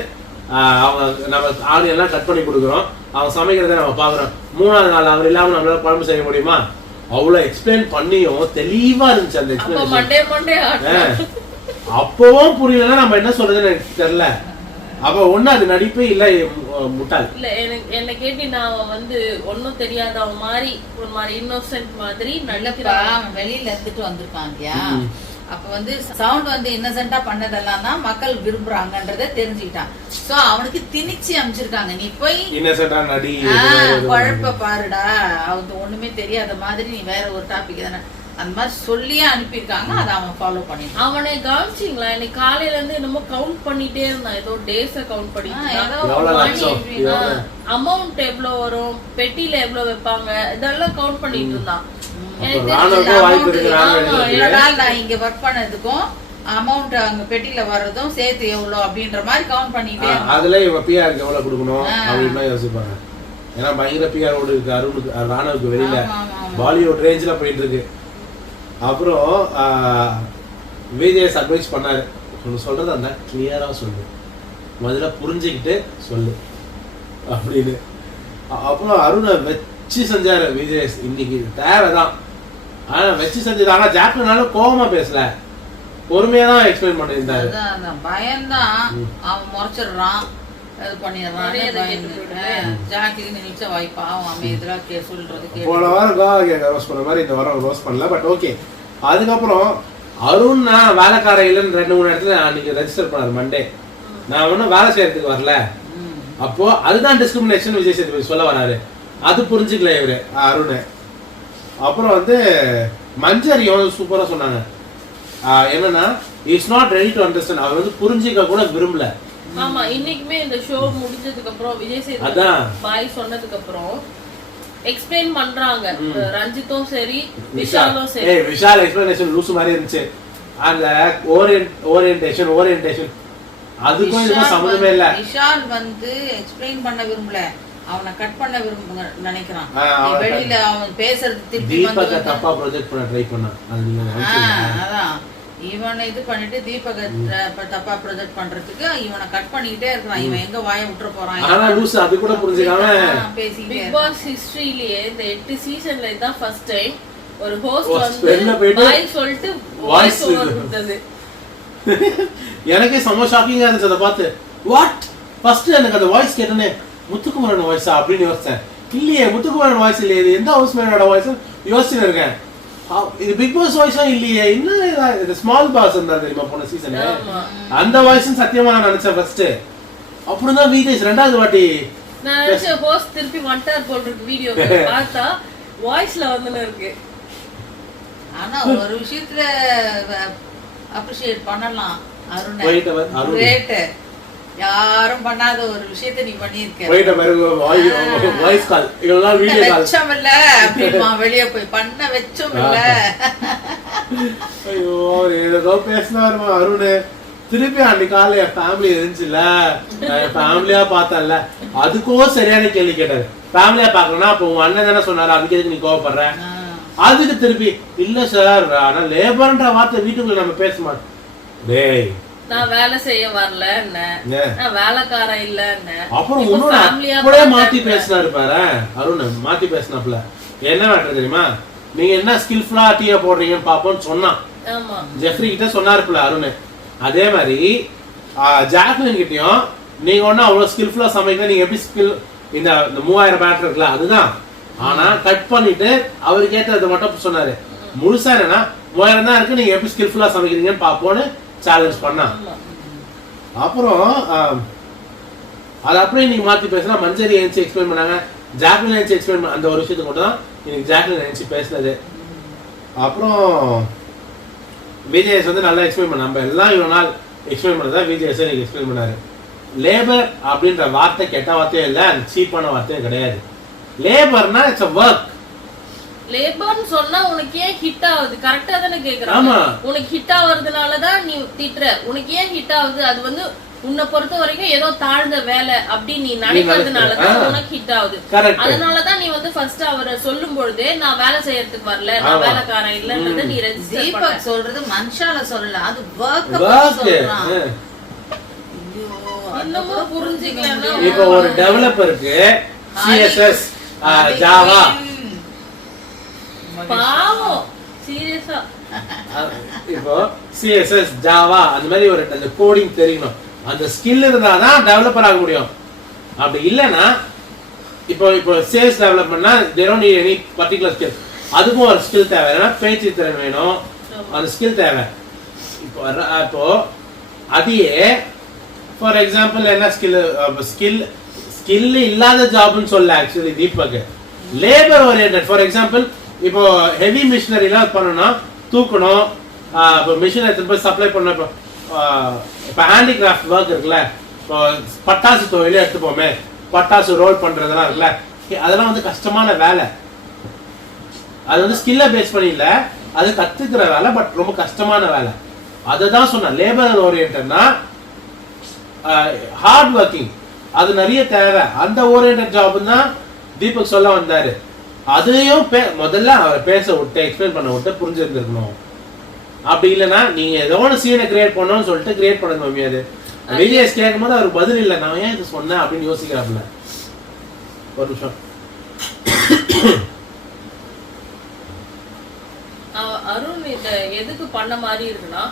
அவங்க நம்ம ஆனியெல்லாம் கட் பண்ணி கொடுக்குறோம், அவங்க சமைக்கிறத நம்ம பாக்குறோம். 3ஆவது நாள் அவர் இல்லாம நம்மளால குழம்பு செய்ய முடியுமா? அவ்வளவு எக்ஸ்பிளைன் பண்ணியும் தெளிவா இருந்துச்சு அந்த எக்ஸ்பிளனேஷன். அப்பவும் புரியலன்னா நம்ம என்ன சொல்றதுன்னு எனக்கு தெரியல. அப்ப ஒண்ணு அது நடிப்பு இல்ல முட்டாள் இல்ல. என்ன கேட்டி நான் வந்து ஒன்னும் தெரியாதவ மாதிரி ஒரு மாதிரி இன்னோசென்ட் மாதிரி நடிக்கிறான். வெளியில இருந்துட்டு வந்திருக்கான் இல்லையா, அப்ப வந்து சவுண்ட் வந்து இன்னசென்ட்டா பண்ணதெல்லாம் தான் மக்கள் விரும்புறாங்கன்றத தெரிஞ்சுக்கிட்டான். சோ அவனுக்கு திணிச்சு அமைச்சிருக்காங்க, நீ போய் இன்னசென்ட்டா நடி, குழப்ப பாருடா, அவனுக்கு ஒண்ணுமே தெரியாத மாதிரி நீ வேற ஒரு டாபிக் தானே அந்த மாதிரி சொல்லியே அனுப்பியிருக்காங்க. அதை அவன் ஃபாலோ பண்ணிட்டான். அவனை கவனிச்சிங்களா, இன்னைக்கு காலையில இருந்து என்னமோ கவுண்ட் பண்ணிட்டே இருந்தான், ஏதோ டேஸ கவுண்ட் பண்ணிட்டு அமௌண்ட் எவ்வளவு வரும், பெட்டியில எவ்வளவு வைப்பாங்க, இதெல்லாம் கவுண்ட் பண்ணிட்டு இருந்தான். நான் இங்க ஒர்க் பண்ணதுக்கும் அமௌண்ட் அங்க பெட்டியில வர்றதும் சேர்த்து எவ்வளவு அப்படின்ற மாதிரி கவுண்ட் பண்ணிட்டே, அதுல இவங்க பிஆருக்கு எவ்வளவு கொடுக்கணும் அப்படின்னு யோசிப்பாங்க. ஏன்னா பயங்கர பிஆர் ஓடு இருக்கு அருணுக்கு, ராணுவுக்கு வெளியில பாலிவுட் ரேஞ்சில போயிட்டு இருக்கு. அப்புறம் விஜய் அட்வைஸ் பண்ணாரு, ஒன்று சொல்றது அந்த கிளியரா சொல்லு, முதல்ல புரிஞ்சுக்கிட்டு சொல்லு அப்படின்னு. அப்புறம் அருணை வச்சு செஞ்சாரு விஜய். இன்னைக்கு தேவைதான் ஆனா வச்சு செஞ்சது. ஆனா ஜாக்லினாலும் கோவமா பேசல, பொறுமையா தான் எக்ஸ்பிளைன் பண்ணியிருந்தாரு. அதான் பயம்தான், அவன் முறைச்சிடுறான், இது பண்ணிடுறான். ஜாக்கிக்கு நினைச்ச வாய்ப்பா அவன் அமைதியா சொல்றது. போன வாரம் ரோஸ் பண்ண மாதிரி இந்த வாரம் ரோஸ் பண்ணல, பட் ஓகே. அதுக்கப்புறம் அருண் நான் வேலைக்கார இல்லைன்னு 2-3 இடத்துல அன்னைக்கு ரெஜிஸ்டர் பண்ணாரு மண்டே. நான் ஒன்றும் வேலை செய்யறதுக்கு வரல. அப்போ அதுதான் டிஸ்கிரிமினேஷன் விஜய் சேதுபதி சொல்ல வராரு. அது புரிஞ்சுக்கல இவரு அருண். அப்புறம் வந்து மஞ்சரியும் சூப்பரா சொன்னாங்க. என்னன்னா it's not ready to understand. அவர் வந்து புரிஞ்சிக்க கூட விரும்பல. ஆமா, இன்னைக்குமே இந்த ஷோ முடிஞ்சதுக்கு அப்புறம் விஜய் சேதுபதி பாய் சொன்னதுக்கு அப்புறம் எக்ஸ்பிளைன் பண்றாங்க. ரஞ்சித்தும் சரி விஷாலும் சரி. விஷால் எக்ஸ்பிளனேஷன் லூஸ் மாதிரி இருந்துச்சு. அந்த ஓரியன்டேஷன் அதுக்கும் இதுக்கும் சம்பந்தமே இல்ல. விஷால் வந்து எக்ஸ்பிளைன் பண்ண விரும்பல, அவனை கட் பண்ண நினைக்கிறான். வெளியில அவன் பேசுறது திருப்பி வந்து தப்பா ப்ரொஜெக்ட் பண்ண ட்ரை பண்ணா. அதான் இவனை இது பண்ணிட்டு தீபக தப்பா ப்ரொஜெக்ட் பண்றதுக்கு இவனை கட் பண்ணிக்கிட்டே இருக்கான். இவன் எங்க வாயை விட்டுற போறான். ஆனா லூஸ் அது கூட புரிஞ்சுக்காம பிக் பாஸ் ஹிஸ்டரியிலேயே இந்த 8 சீசன்ல இதான் ஃபர்ஸ்ட் டைம் ஒரு ஹோஸ்ட் வந்து பாய் சொல்லிட்டு வாய்ஸ் ஓவர் கொடுத்தது. எனக்கே செம்ம ஷாக்கிங்கா இருந்துச்சு அதை பார்த்து. வாட் ஃபர்ஸ்ட் எனக்கு அந்த வாய்ஸ் கேட்டனே முத்துக்குமரன் வாய்ஸா அப்படின்னு யோசிச்சேன். இல்லையே, முத்துக்குமரன் வாய்ஸ் இல்லையே, இது எந்த ஹவுஸ் மேனோட வாய்ஸ் யோசிச்சுட்டு இருக்கேன். இது பிக் பாஸ் வாய்ஸா இல்லையே, இன்னும் இது ஸ்மால் பாஸ் இருந்தா தெரியுமா போன சீசன், அந்த வாய்ஸ் சத்தியமா நான் நினைச்சேன் ஃபர்ஸ்ட். அப்புறம் தான் விஜய் 2வது வாட்டி நான் நினைச்ச ஹோஸ்ட் திருப்பி வந்துட்டார் போல இருக்கு. வீடியோ பார்த்தா வாய்ஸ்ல வந்துன்னு இருக்கு. ஆனா ஒரு விஷயத்துல அப்ரிஷியேட் பண்ணலாம் அருண். யாரும் பண்ணாத ஒரு விஷயத்தை நீ பண்ணிருக்க. வாய்ஸ் கால் இதெல்லாம் வீடியோ கால் வெச்சம் இல்ல அப்படிமா வெளிய போய் பண்ண வெச்சம் இல்ல. ஐயோ ஏதோ பேசினாருமா அருண். திருப்பி அன்னைக்கு காலையில என் ஃபேமிலி இருந்துச்சுல்ல, ஃபேமிலியா பார்த்தேன்ல, அதுக்கும் சரியான கேள்வி கேட்டாரு. ஃபேமிலியா பாக்கணும்னா அப்போ உன் அண்ணன் தானே சொன்னாரு, அதுக்கு எதுக்கு நீ கோவப்படுற? அதுக்கு திருப்பி இல்ல சார், ஆனா லேபர்ன்ற வார்த்தை வீட்டுக்குள்ள நம்ம பேச மாட்டோம். டேய் நான் வேலை செய்ய வரல, நான் வேலைக்கார இல்ல. அப்புறம் அப்படியே மாத்தி பேசினாரு பாரு அருண். மாத்தி பேசினாப்ல என்ன வேண்டது தெரியுமா, நீங்க என்ன ஸ்கில்ஃபுல்லா டீயா போடுறீங்கன்னு பாப்போம்னு சொன்னான். ஜெஃப்ரி கிட்ட சொன்னாருப்பல அருண். அதே மாதிரி ஜாக்லின் கிட்டயும் நீங்க ஒன்னும் அவ்வளவு ஸ்கில்ஃபுல்லா சமைக்க, நீங்க எப்படி ஸ்கில் இந்த 3000 பேட்டர் இருக்குல்ல அதுதான். ஆனா கட் பண்ணிட்டு அவருக்கு ஏற்றது மட்டும் சொன்னாரு. முழுசா என்னன்னா 3000 தான் இருக்கு, நீங்க எப்படி ஸ்கில்ஃபுல்லா சமைக்கிறீங்கன்னு பாப்போம்னு சேலஞ்ச் பண்ணா. அப்புறம் அது அப்படியே நீங்க மாத்தி பேசினா மஞ்சரி ஏஞ்சி எக்ஸ்பிளைன் பண்ணாங்க, ஜாக்லின் ஏஞ்சி எக்ஸ்பிளைன் பண்ண. அந்த ஒரு விஷயத்துக்கு மட்டும் தான் இன்னைக்கு ஜாக்லின் ஏஞ்சி பேசினது. அப்புறம் விஜயஸ் வந்து நல்லா எக்ஸ்பிளைன் பண்ண. நம்ம எல்லாம் இவ்வளவு நாள் எக்ஸ்பிளைன் பண்ணதா விஜயஸ் இன்னைக்கு எக்ஸ்பிளைன் பண்ணாரு. லேபர் அப்படின்ற வார்த்தை கெட்ட வார்த்தையும் இல்லை, அது சீப்பான வார்த்தையும் கிடையாது. லேபர்னா இட்ஸ் a work. லேபர்னு சொன்னா உனக்கு ஏன் ஹிட் ஆகுது? கரெக்டா தானே கேக்குறாங்க. உனக்கு ஹிட் ஆவறதுனால தான் நீ திட்ற. உனக்கு ஏன் ஹிட் ஆகுது? அது வந்து உன்னை பொறுத்த வரைக்கும் ஏதோ தாழ்ந்த வேலை அப்படி நீ நினைக்கிறதுனால தான் உனக்கு ஹிட் ஆகுது. அதனால தான் நீ வந்து ஃபர்ஸ்ட் அவரை சொல்லும் பொழுதே நான் வேலை செய்யறதுக்கு வரல, நான் வேலைக்காரன் இல்லன்றத நீ ரெஜிஸ்டர் பண்ண. சொல்றது மனுஷால சொல்லல, அது வொர்க் சொல்றான். இன்னமும் புரிஞ்சுக்கலன்னா இப்போ ஒரு டெவலப்பருக்கு CSS ஜாவா பாவம் சீரியஸா இப்போ CSS ஜாவா அந்த மாதிரி ஒரு அந்த கோடிங் தெரியணும். அந்த ஸ்கில் இருந்தாதான் டெவலப்பர் ஆக முடியும். அப்படி இல்லைன்னா இப்போ sales டெவலப்மெண்ட்னா they don't need any particular skill. அதுக்கும் ஒரு ஸ்கில் தேவை. ஏன்னா பேச்சு திறன் வேணும், அந்த ஸ்கில் தேவை. இப்போ அதையே ஃபார் எக்ஸாம்பிள் என்ன ஸ்கில் இல்லாத ஜாப்னு சொல்ல actually Deepak labour oriented. For example இப்போ ஹெவி மிஷினரிலாம் பண்ணணும், தூக்கணும், இப்போ மிஷின் எடுத்து போய் சப்ளை பண்ண. இப்போ ஹேண்டிகிராஃப்ட் ஒர்க் இருக்குல்ல, இப்போ பட்டாசு தொழிலே எடுத்துப்போமே, பட்டாசு ரோல் பண்றதெல்லாம் இருக்குல்ல, அதெல்லாம் வந்து கஷ்டமான வேலை. அது வந்து ஸ்கில்ல பேஸ் பண்ணி இல்லை, அது கத்துக்கிற வேலை, பட் ரொம்ப கஷ்டமான வேலை. அதை தான் சொன்னேன். லேபர் ஓரியன்டட்னா ஹார்ட் ஒர்க்கிங், அது நிறைய தேவை. அந்த ஓரியன்டட் ஜாப் தான் தீபக் சொல்ல வந்தாரு. அதையும் முதல்ல அவரை பேச விட்டு எக்ஸ்பிளைன் பண்ண விட்டு புரிஞ்சிருந்துருக்கணும். அப்படி இல்லைன்னா நீங்க ஏதோ ஒன்று சீனை கிரியேட் பண்ணணும்னு சொல்லிட்டு கிரியேட் பண்ணுங்க மம்மி. அது விஜயஸ் கேட்கும் போது அவருக்கு பதில் இல்லை, நான் ஏன் இது சொன்னேன் அப்படின்னு யோசிக்கிறாப்புல. ஒரு நிமிஷம். இந்த எதுக்கு பண்ண மாதிரி இருக்குன்னா,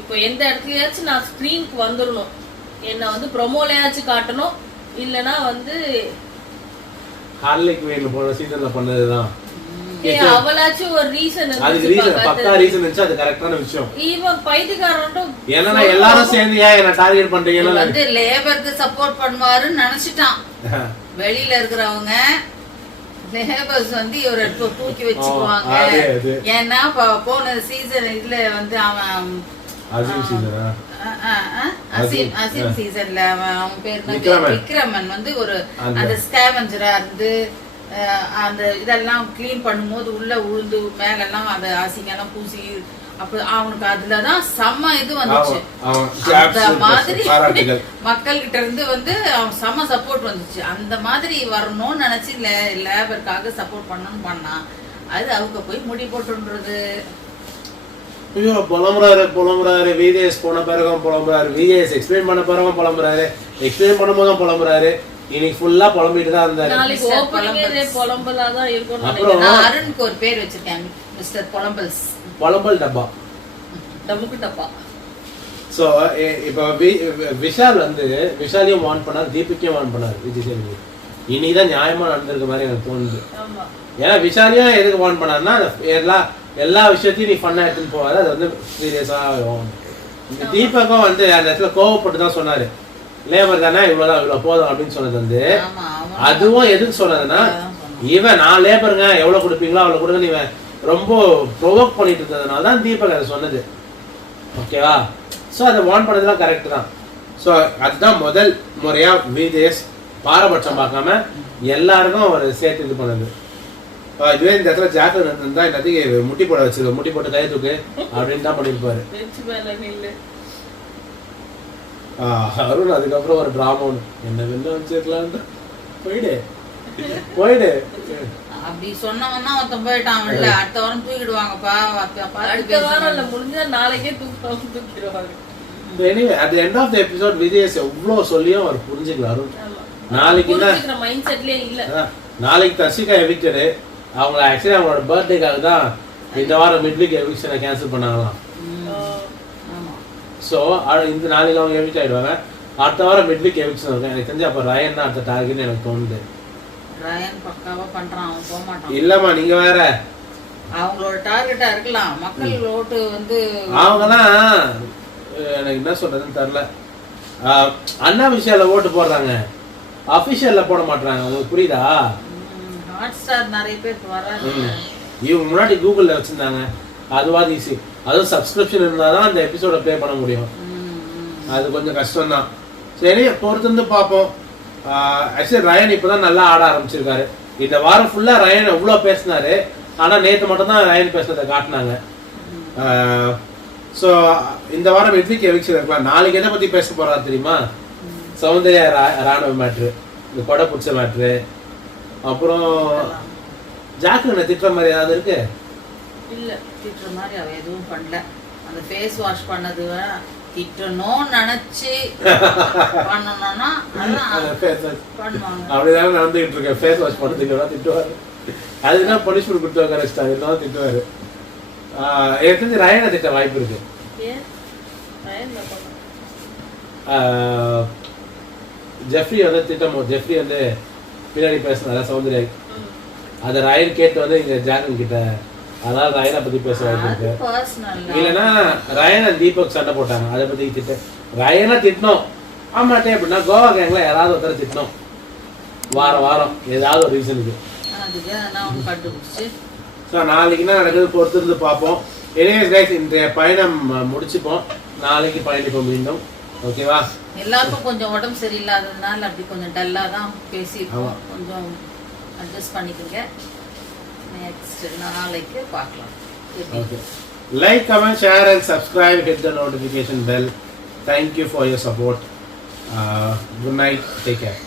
இப்போ எந்த இடத்துலயாச்சும் நான் ஸ்கிரீனுக்கு வந்துடணும், என்ன வந்து ப்ரொமோலயாச்சும் காட்டணும், இல்லனா வந்து ஹார்லி குயின் போன சீசன்ல பண்ணதுதான். அவளாச்சும் ஒரு ரீசன் அதுக்கு ரீசன் பக்கா ரீசன் இருந்துச்சு. அது கரெக்டான விஷயம். இவன் பைத்தியக்காரன்ட்டும் ஏன்னா எல்லாரும் சேர்ந்து ஏன் என்ன டார்கெட் பண்றீங்க வந்து லேபருக்கு சப்போர்ட் பண்ணுவாருன்னு நினைச்சிட்டான். வெளியில இருக்கிறவங்க லேபர்ஸ் வந்து இவரை தூக்கி வச்சுக்குவாங்க. ஏன்னா போன சீசன் இதுல வந்து அவன் அசீம் சீசனா அசீம் சீசன்ல அவன் பேர் விக்ரமன் வந்து ஒரு அந்த ஸ்கேவெஞ்சரா இருந்து அந்த இதெல்லாம் கிளீன் பண்ணும்போது உள்ள உழுந்து மேலெல்லாம் அந்த அசிங்கெல்லாம் பூசி அப்ப அவனுக்கு அதுலதான் செம்ம இது வந்துச்சு. அந்த மாதிரி மக்கள் கிட்ட இருந்து வந்து அவன் செம்ம சப்போர்ட் வந்துச்சு. அந்த மாதிரி வரணும்னு நினைச்சு லேபருக்காக சப்போர்ட் பண்ணணும்னு பண்ணான். அது அவங்க போய் முடி போட்டுன்றது. ஐயோ புலம்புறாரு விஜேஎஸ் போன பிறகும் புலம்புறாரு, விஜேஎஸ் எக்ஸ்பிளைன் பண்ண பிறகும் புலம்புறாரு, எக்ஸ்பிளைன் பண்ணும்போதும் புலம்புறாரு. இன்னைக்கு ஃபுல்லா புலம்பிட்டு தான் இருந்தாரு. அப்புறம் அருணுக்கு ஒரு பேர் வச்சிருக்காங்க, மிஸ்டர் பொலம்பல்ஸ், பொலம்பல் டப்பா, டமுக்கு டப்பா. சோ இப்போ விஷால் வந்து விஷாலையும் வார்ன் பண்ணார், தீபிக்கையும் வார்ன் பண்ணார் விஜய் சேதுபதி. இன்னைக்குதான் நியாயமா நடந்திருக்க மாதிரி எனக்கு தோணுது. ஏன்னா விஷாலையும் எதுக்கு வார்ன் பண்ணாருன்னா, எல்லா விஷயத்தையும் நீ ஃபன்னா எடுத்துன்னு போவாரு, அது வந்து சீரியஸா ஆகும். தீபக்கும் வந்து அந்த இடத்துல கோவப்பட்டு தான் சொன்னாரு, லேபர் தானே இவ்வளவு போதும் அப்படின்னு சொன்னது வந்து. அதுவும் எதுக்கு சொன்னதுன்னா, இவன் நான் லேபருங்க எவ்வளவு கொடுப்பீங்களோ அவ்வளவு கொடுங்க, இவன் ரொம்ப ப்ரொவோக் பண்ணிட்டு இருந்ததுனால தான் தீபக் அதை சொன்னது. ஓகேவா? ஸோ அதை வார்ன் பண்ணதுலாம் கரெக்ட் தான். ஸோ அதுதான் முதல் முறையா விஜேஎஸ் பாரபட்சம் பார்க்காம எல்லாருக்கும் அவர் சேர்த்து இது பண்ணது. இதுவே இந்த இடத்துல ஜாக்கர் இருந்தா எல்லாத்தையும் முட்டி போட வச்சிருக்க, முட்டி போட்டு கை தூக்கு அப்படின்னு தான் பண்ணிருப்பாரு அருண். அதுக்கப்புறம் ஒரு டிராமா ஒன்று, என்ன வெளில வச்சிருக்கலான்னு போயிடு அப்படி சொன்னவன்னா ஒருத்தன் போயிட்டான். அடுத்த வாரம் தூக்கிடுவாங்கப்பா, அடுத்த வாரம் இல்ல, முடிஞ்சா நாளைக்கே தூக்கிடுவாங்க. Anyway at the end of the episode VJS எவ்வளவு சொல்லியும் அவர் புரிஞ்சுக்கல. அருண் நாளைக்கு என்ன மைண்ட் செட்லயே இல்ல. நாளைக்கு தர்ஷிகா எவிக்டரு, அவங்க ஆக்சுவலி அவங்களோட பர்த்டேக்காக தான் இந்த வாரம் மிட்வீக் எவிக்ஷனை கேன்சல் பண்ணாங்களாம். ஸோ இந்த நாளைக்கு அவங்க எவிக்ட் ஆயிடுவாங்க. அடுத்த வாரம் மிட்வீக் எவிக்ஷன் இருக்கும். எனக்கு தெரிஞ்சு அப்போ ரயன் தான் அடுத்த டார்கெட்னு எனக்கு தோணுது. ரயன் பக்காவா பண்றான், அவன் போக மாட்டான். இல்லம்மா நீங்க வேற, அவங்களோட டார்கெட்டா இருக்கலாம். மக்கள் ஓட்டு வந்து அவங்கதான் எனக்கு என்ன சொல்றதுன்னு தெரியல. அண்ணா விஷயம்ல ஓட்டு போடுறாங்க, அபிஷியல்ல போட மாட்டாங்க. உங்களுக்கு புரியுதா? ஹாட் ஸ்டார் நிறைய பேர் வராங்க. இவங்க முன்னாடி கூகுள்ல வச்சிருந்தாங்க, அதுவாது ஈஸி. அதுவும் சப்ஸ்கிரிப்ஷன் இருந்தாதான் அந்த எபிசோட ப்ளே பண்ண முடியும். அது கொஞ்சம் கஷ்டம் தான். சரி பொறுத்து வந்து பார்ப்போம். ஆக்சுவலி ரயன் இப்போதான் நல்லா ஆட ஆரம்பிச்சிருக்காரு. இந்த வாரம் ஃபுல்லா ரயன் எவ்வளோ பேசினாரு, ஆனா நேற்று மட்டும் தான் ரயன் பேசுறதை காட்டினாங்க. ஸோ இந்த வாரம் மிட்வீக் எவிக்ஷன் இருக்கலாம். நாளைக்கு எதை பத்தி பேச போறாரு தெரியுமா? சௌந்தர்யா ராணுவ மேட்ரு, இந்த கொடை பிடிச்ச மேட்ரு, அப்புறம் ஜாக்லினை திட்டுற மாதிரி ஏதாவது இருக்கு? இல்ல, திட்டுற மாதிரி அவ எதுவும் பண்ணல. அந்த ஃபேஸ் வாஷ் பண்ணது திட்டணும் நினைச்சு பண்ணணும்னா அப்படிதான் நடந்துகிட்டு இருக்கேன். ஃபேஸ் வாஷ் பண்ணதுக்கு திட்டுவாரு, அதுதான் பனிஷ்மெண்ட் கொடுத்து வைக்கிறாரு, இதெல்லாம் திட்டுவாரு. எனக்கு தெரிஞ்சு ரயனை திட்ட வாய்ப்பு இருக்கு. ஜெஃப்ரி வந்து திட்டமோ, ஜெஃப்ரி வந்து பின்னாடி பேசினார சௌந்தர்யா, அதை ரயன் கேட்டு வந்து இங்க ஜாக்லின் கிட்ட, அதனால ரயனை பத்தி பேச வாய்ப்பு இருக்கு. இல்லைன்னா ரயன் அண்ட் தீபக் சண்டை போட்டாங்க, அதை பத்தி திட்ட ரயனை திட்டணும். ஆமாட்டே அப்படின்னா கோவா கேங்ல யாராவது ஒருத்தர் திட்டணும் வாரம் வாரம் ஏதாவது ஒரு ரீசனுக்கு. ஸோ நாளைக்கு என்ன நடக்குது பொறுத்து இருந்து பார்ப்போம். எனிவேஸ் கைஸ், இன்றைய பயணம் முடிச்சுப்போம். நாளைக்கு பயணிப்போம் மீண்டும். ஓகேவா? எல்லாருக்கும் கொஞ்சம் உடம்பு சரியில்லாததுனால அப்படி கொஞ்சம் டல்லா தான் பேசியிருக்கோம். கொஞ்சம் அட்ஜஸ்ட் பண்ணிக்கோங்க. நெக்ஸ்ட் நாளைக்கு பார்க்கலாம். Okay. Like, comment, share and subscribe. Hit the notification bell. Thank you for your support. Good night. Take care.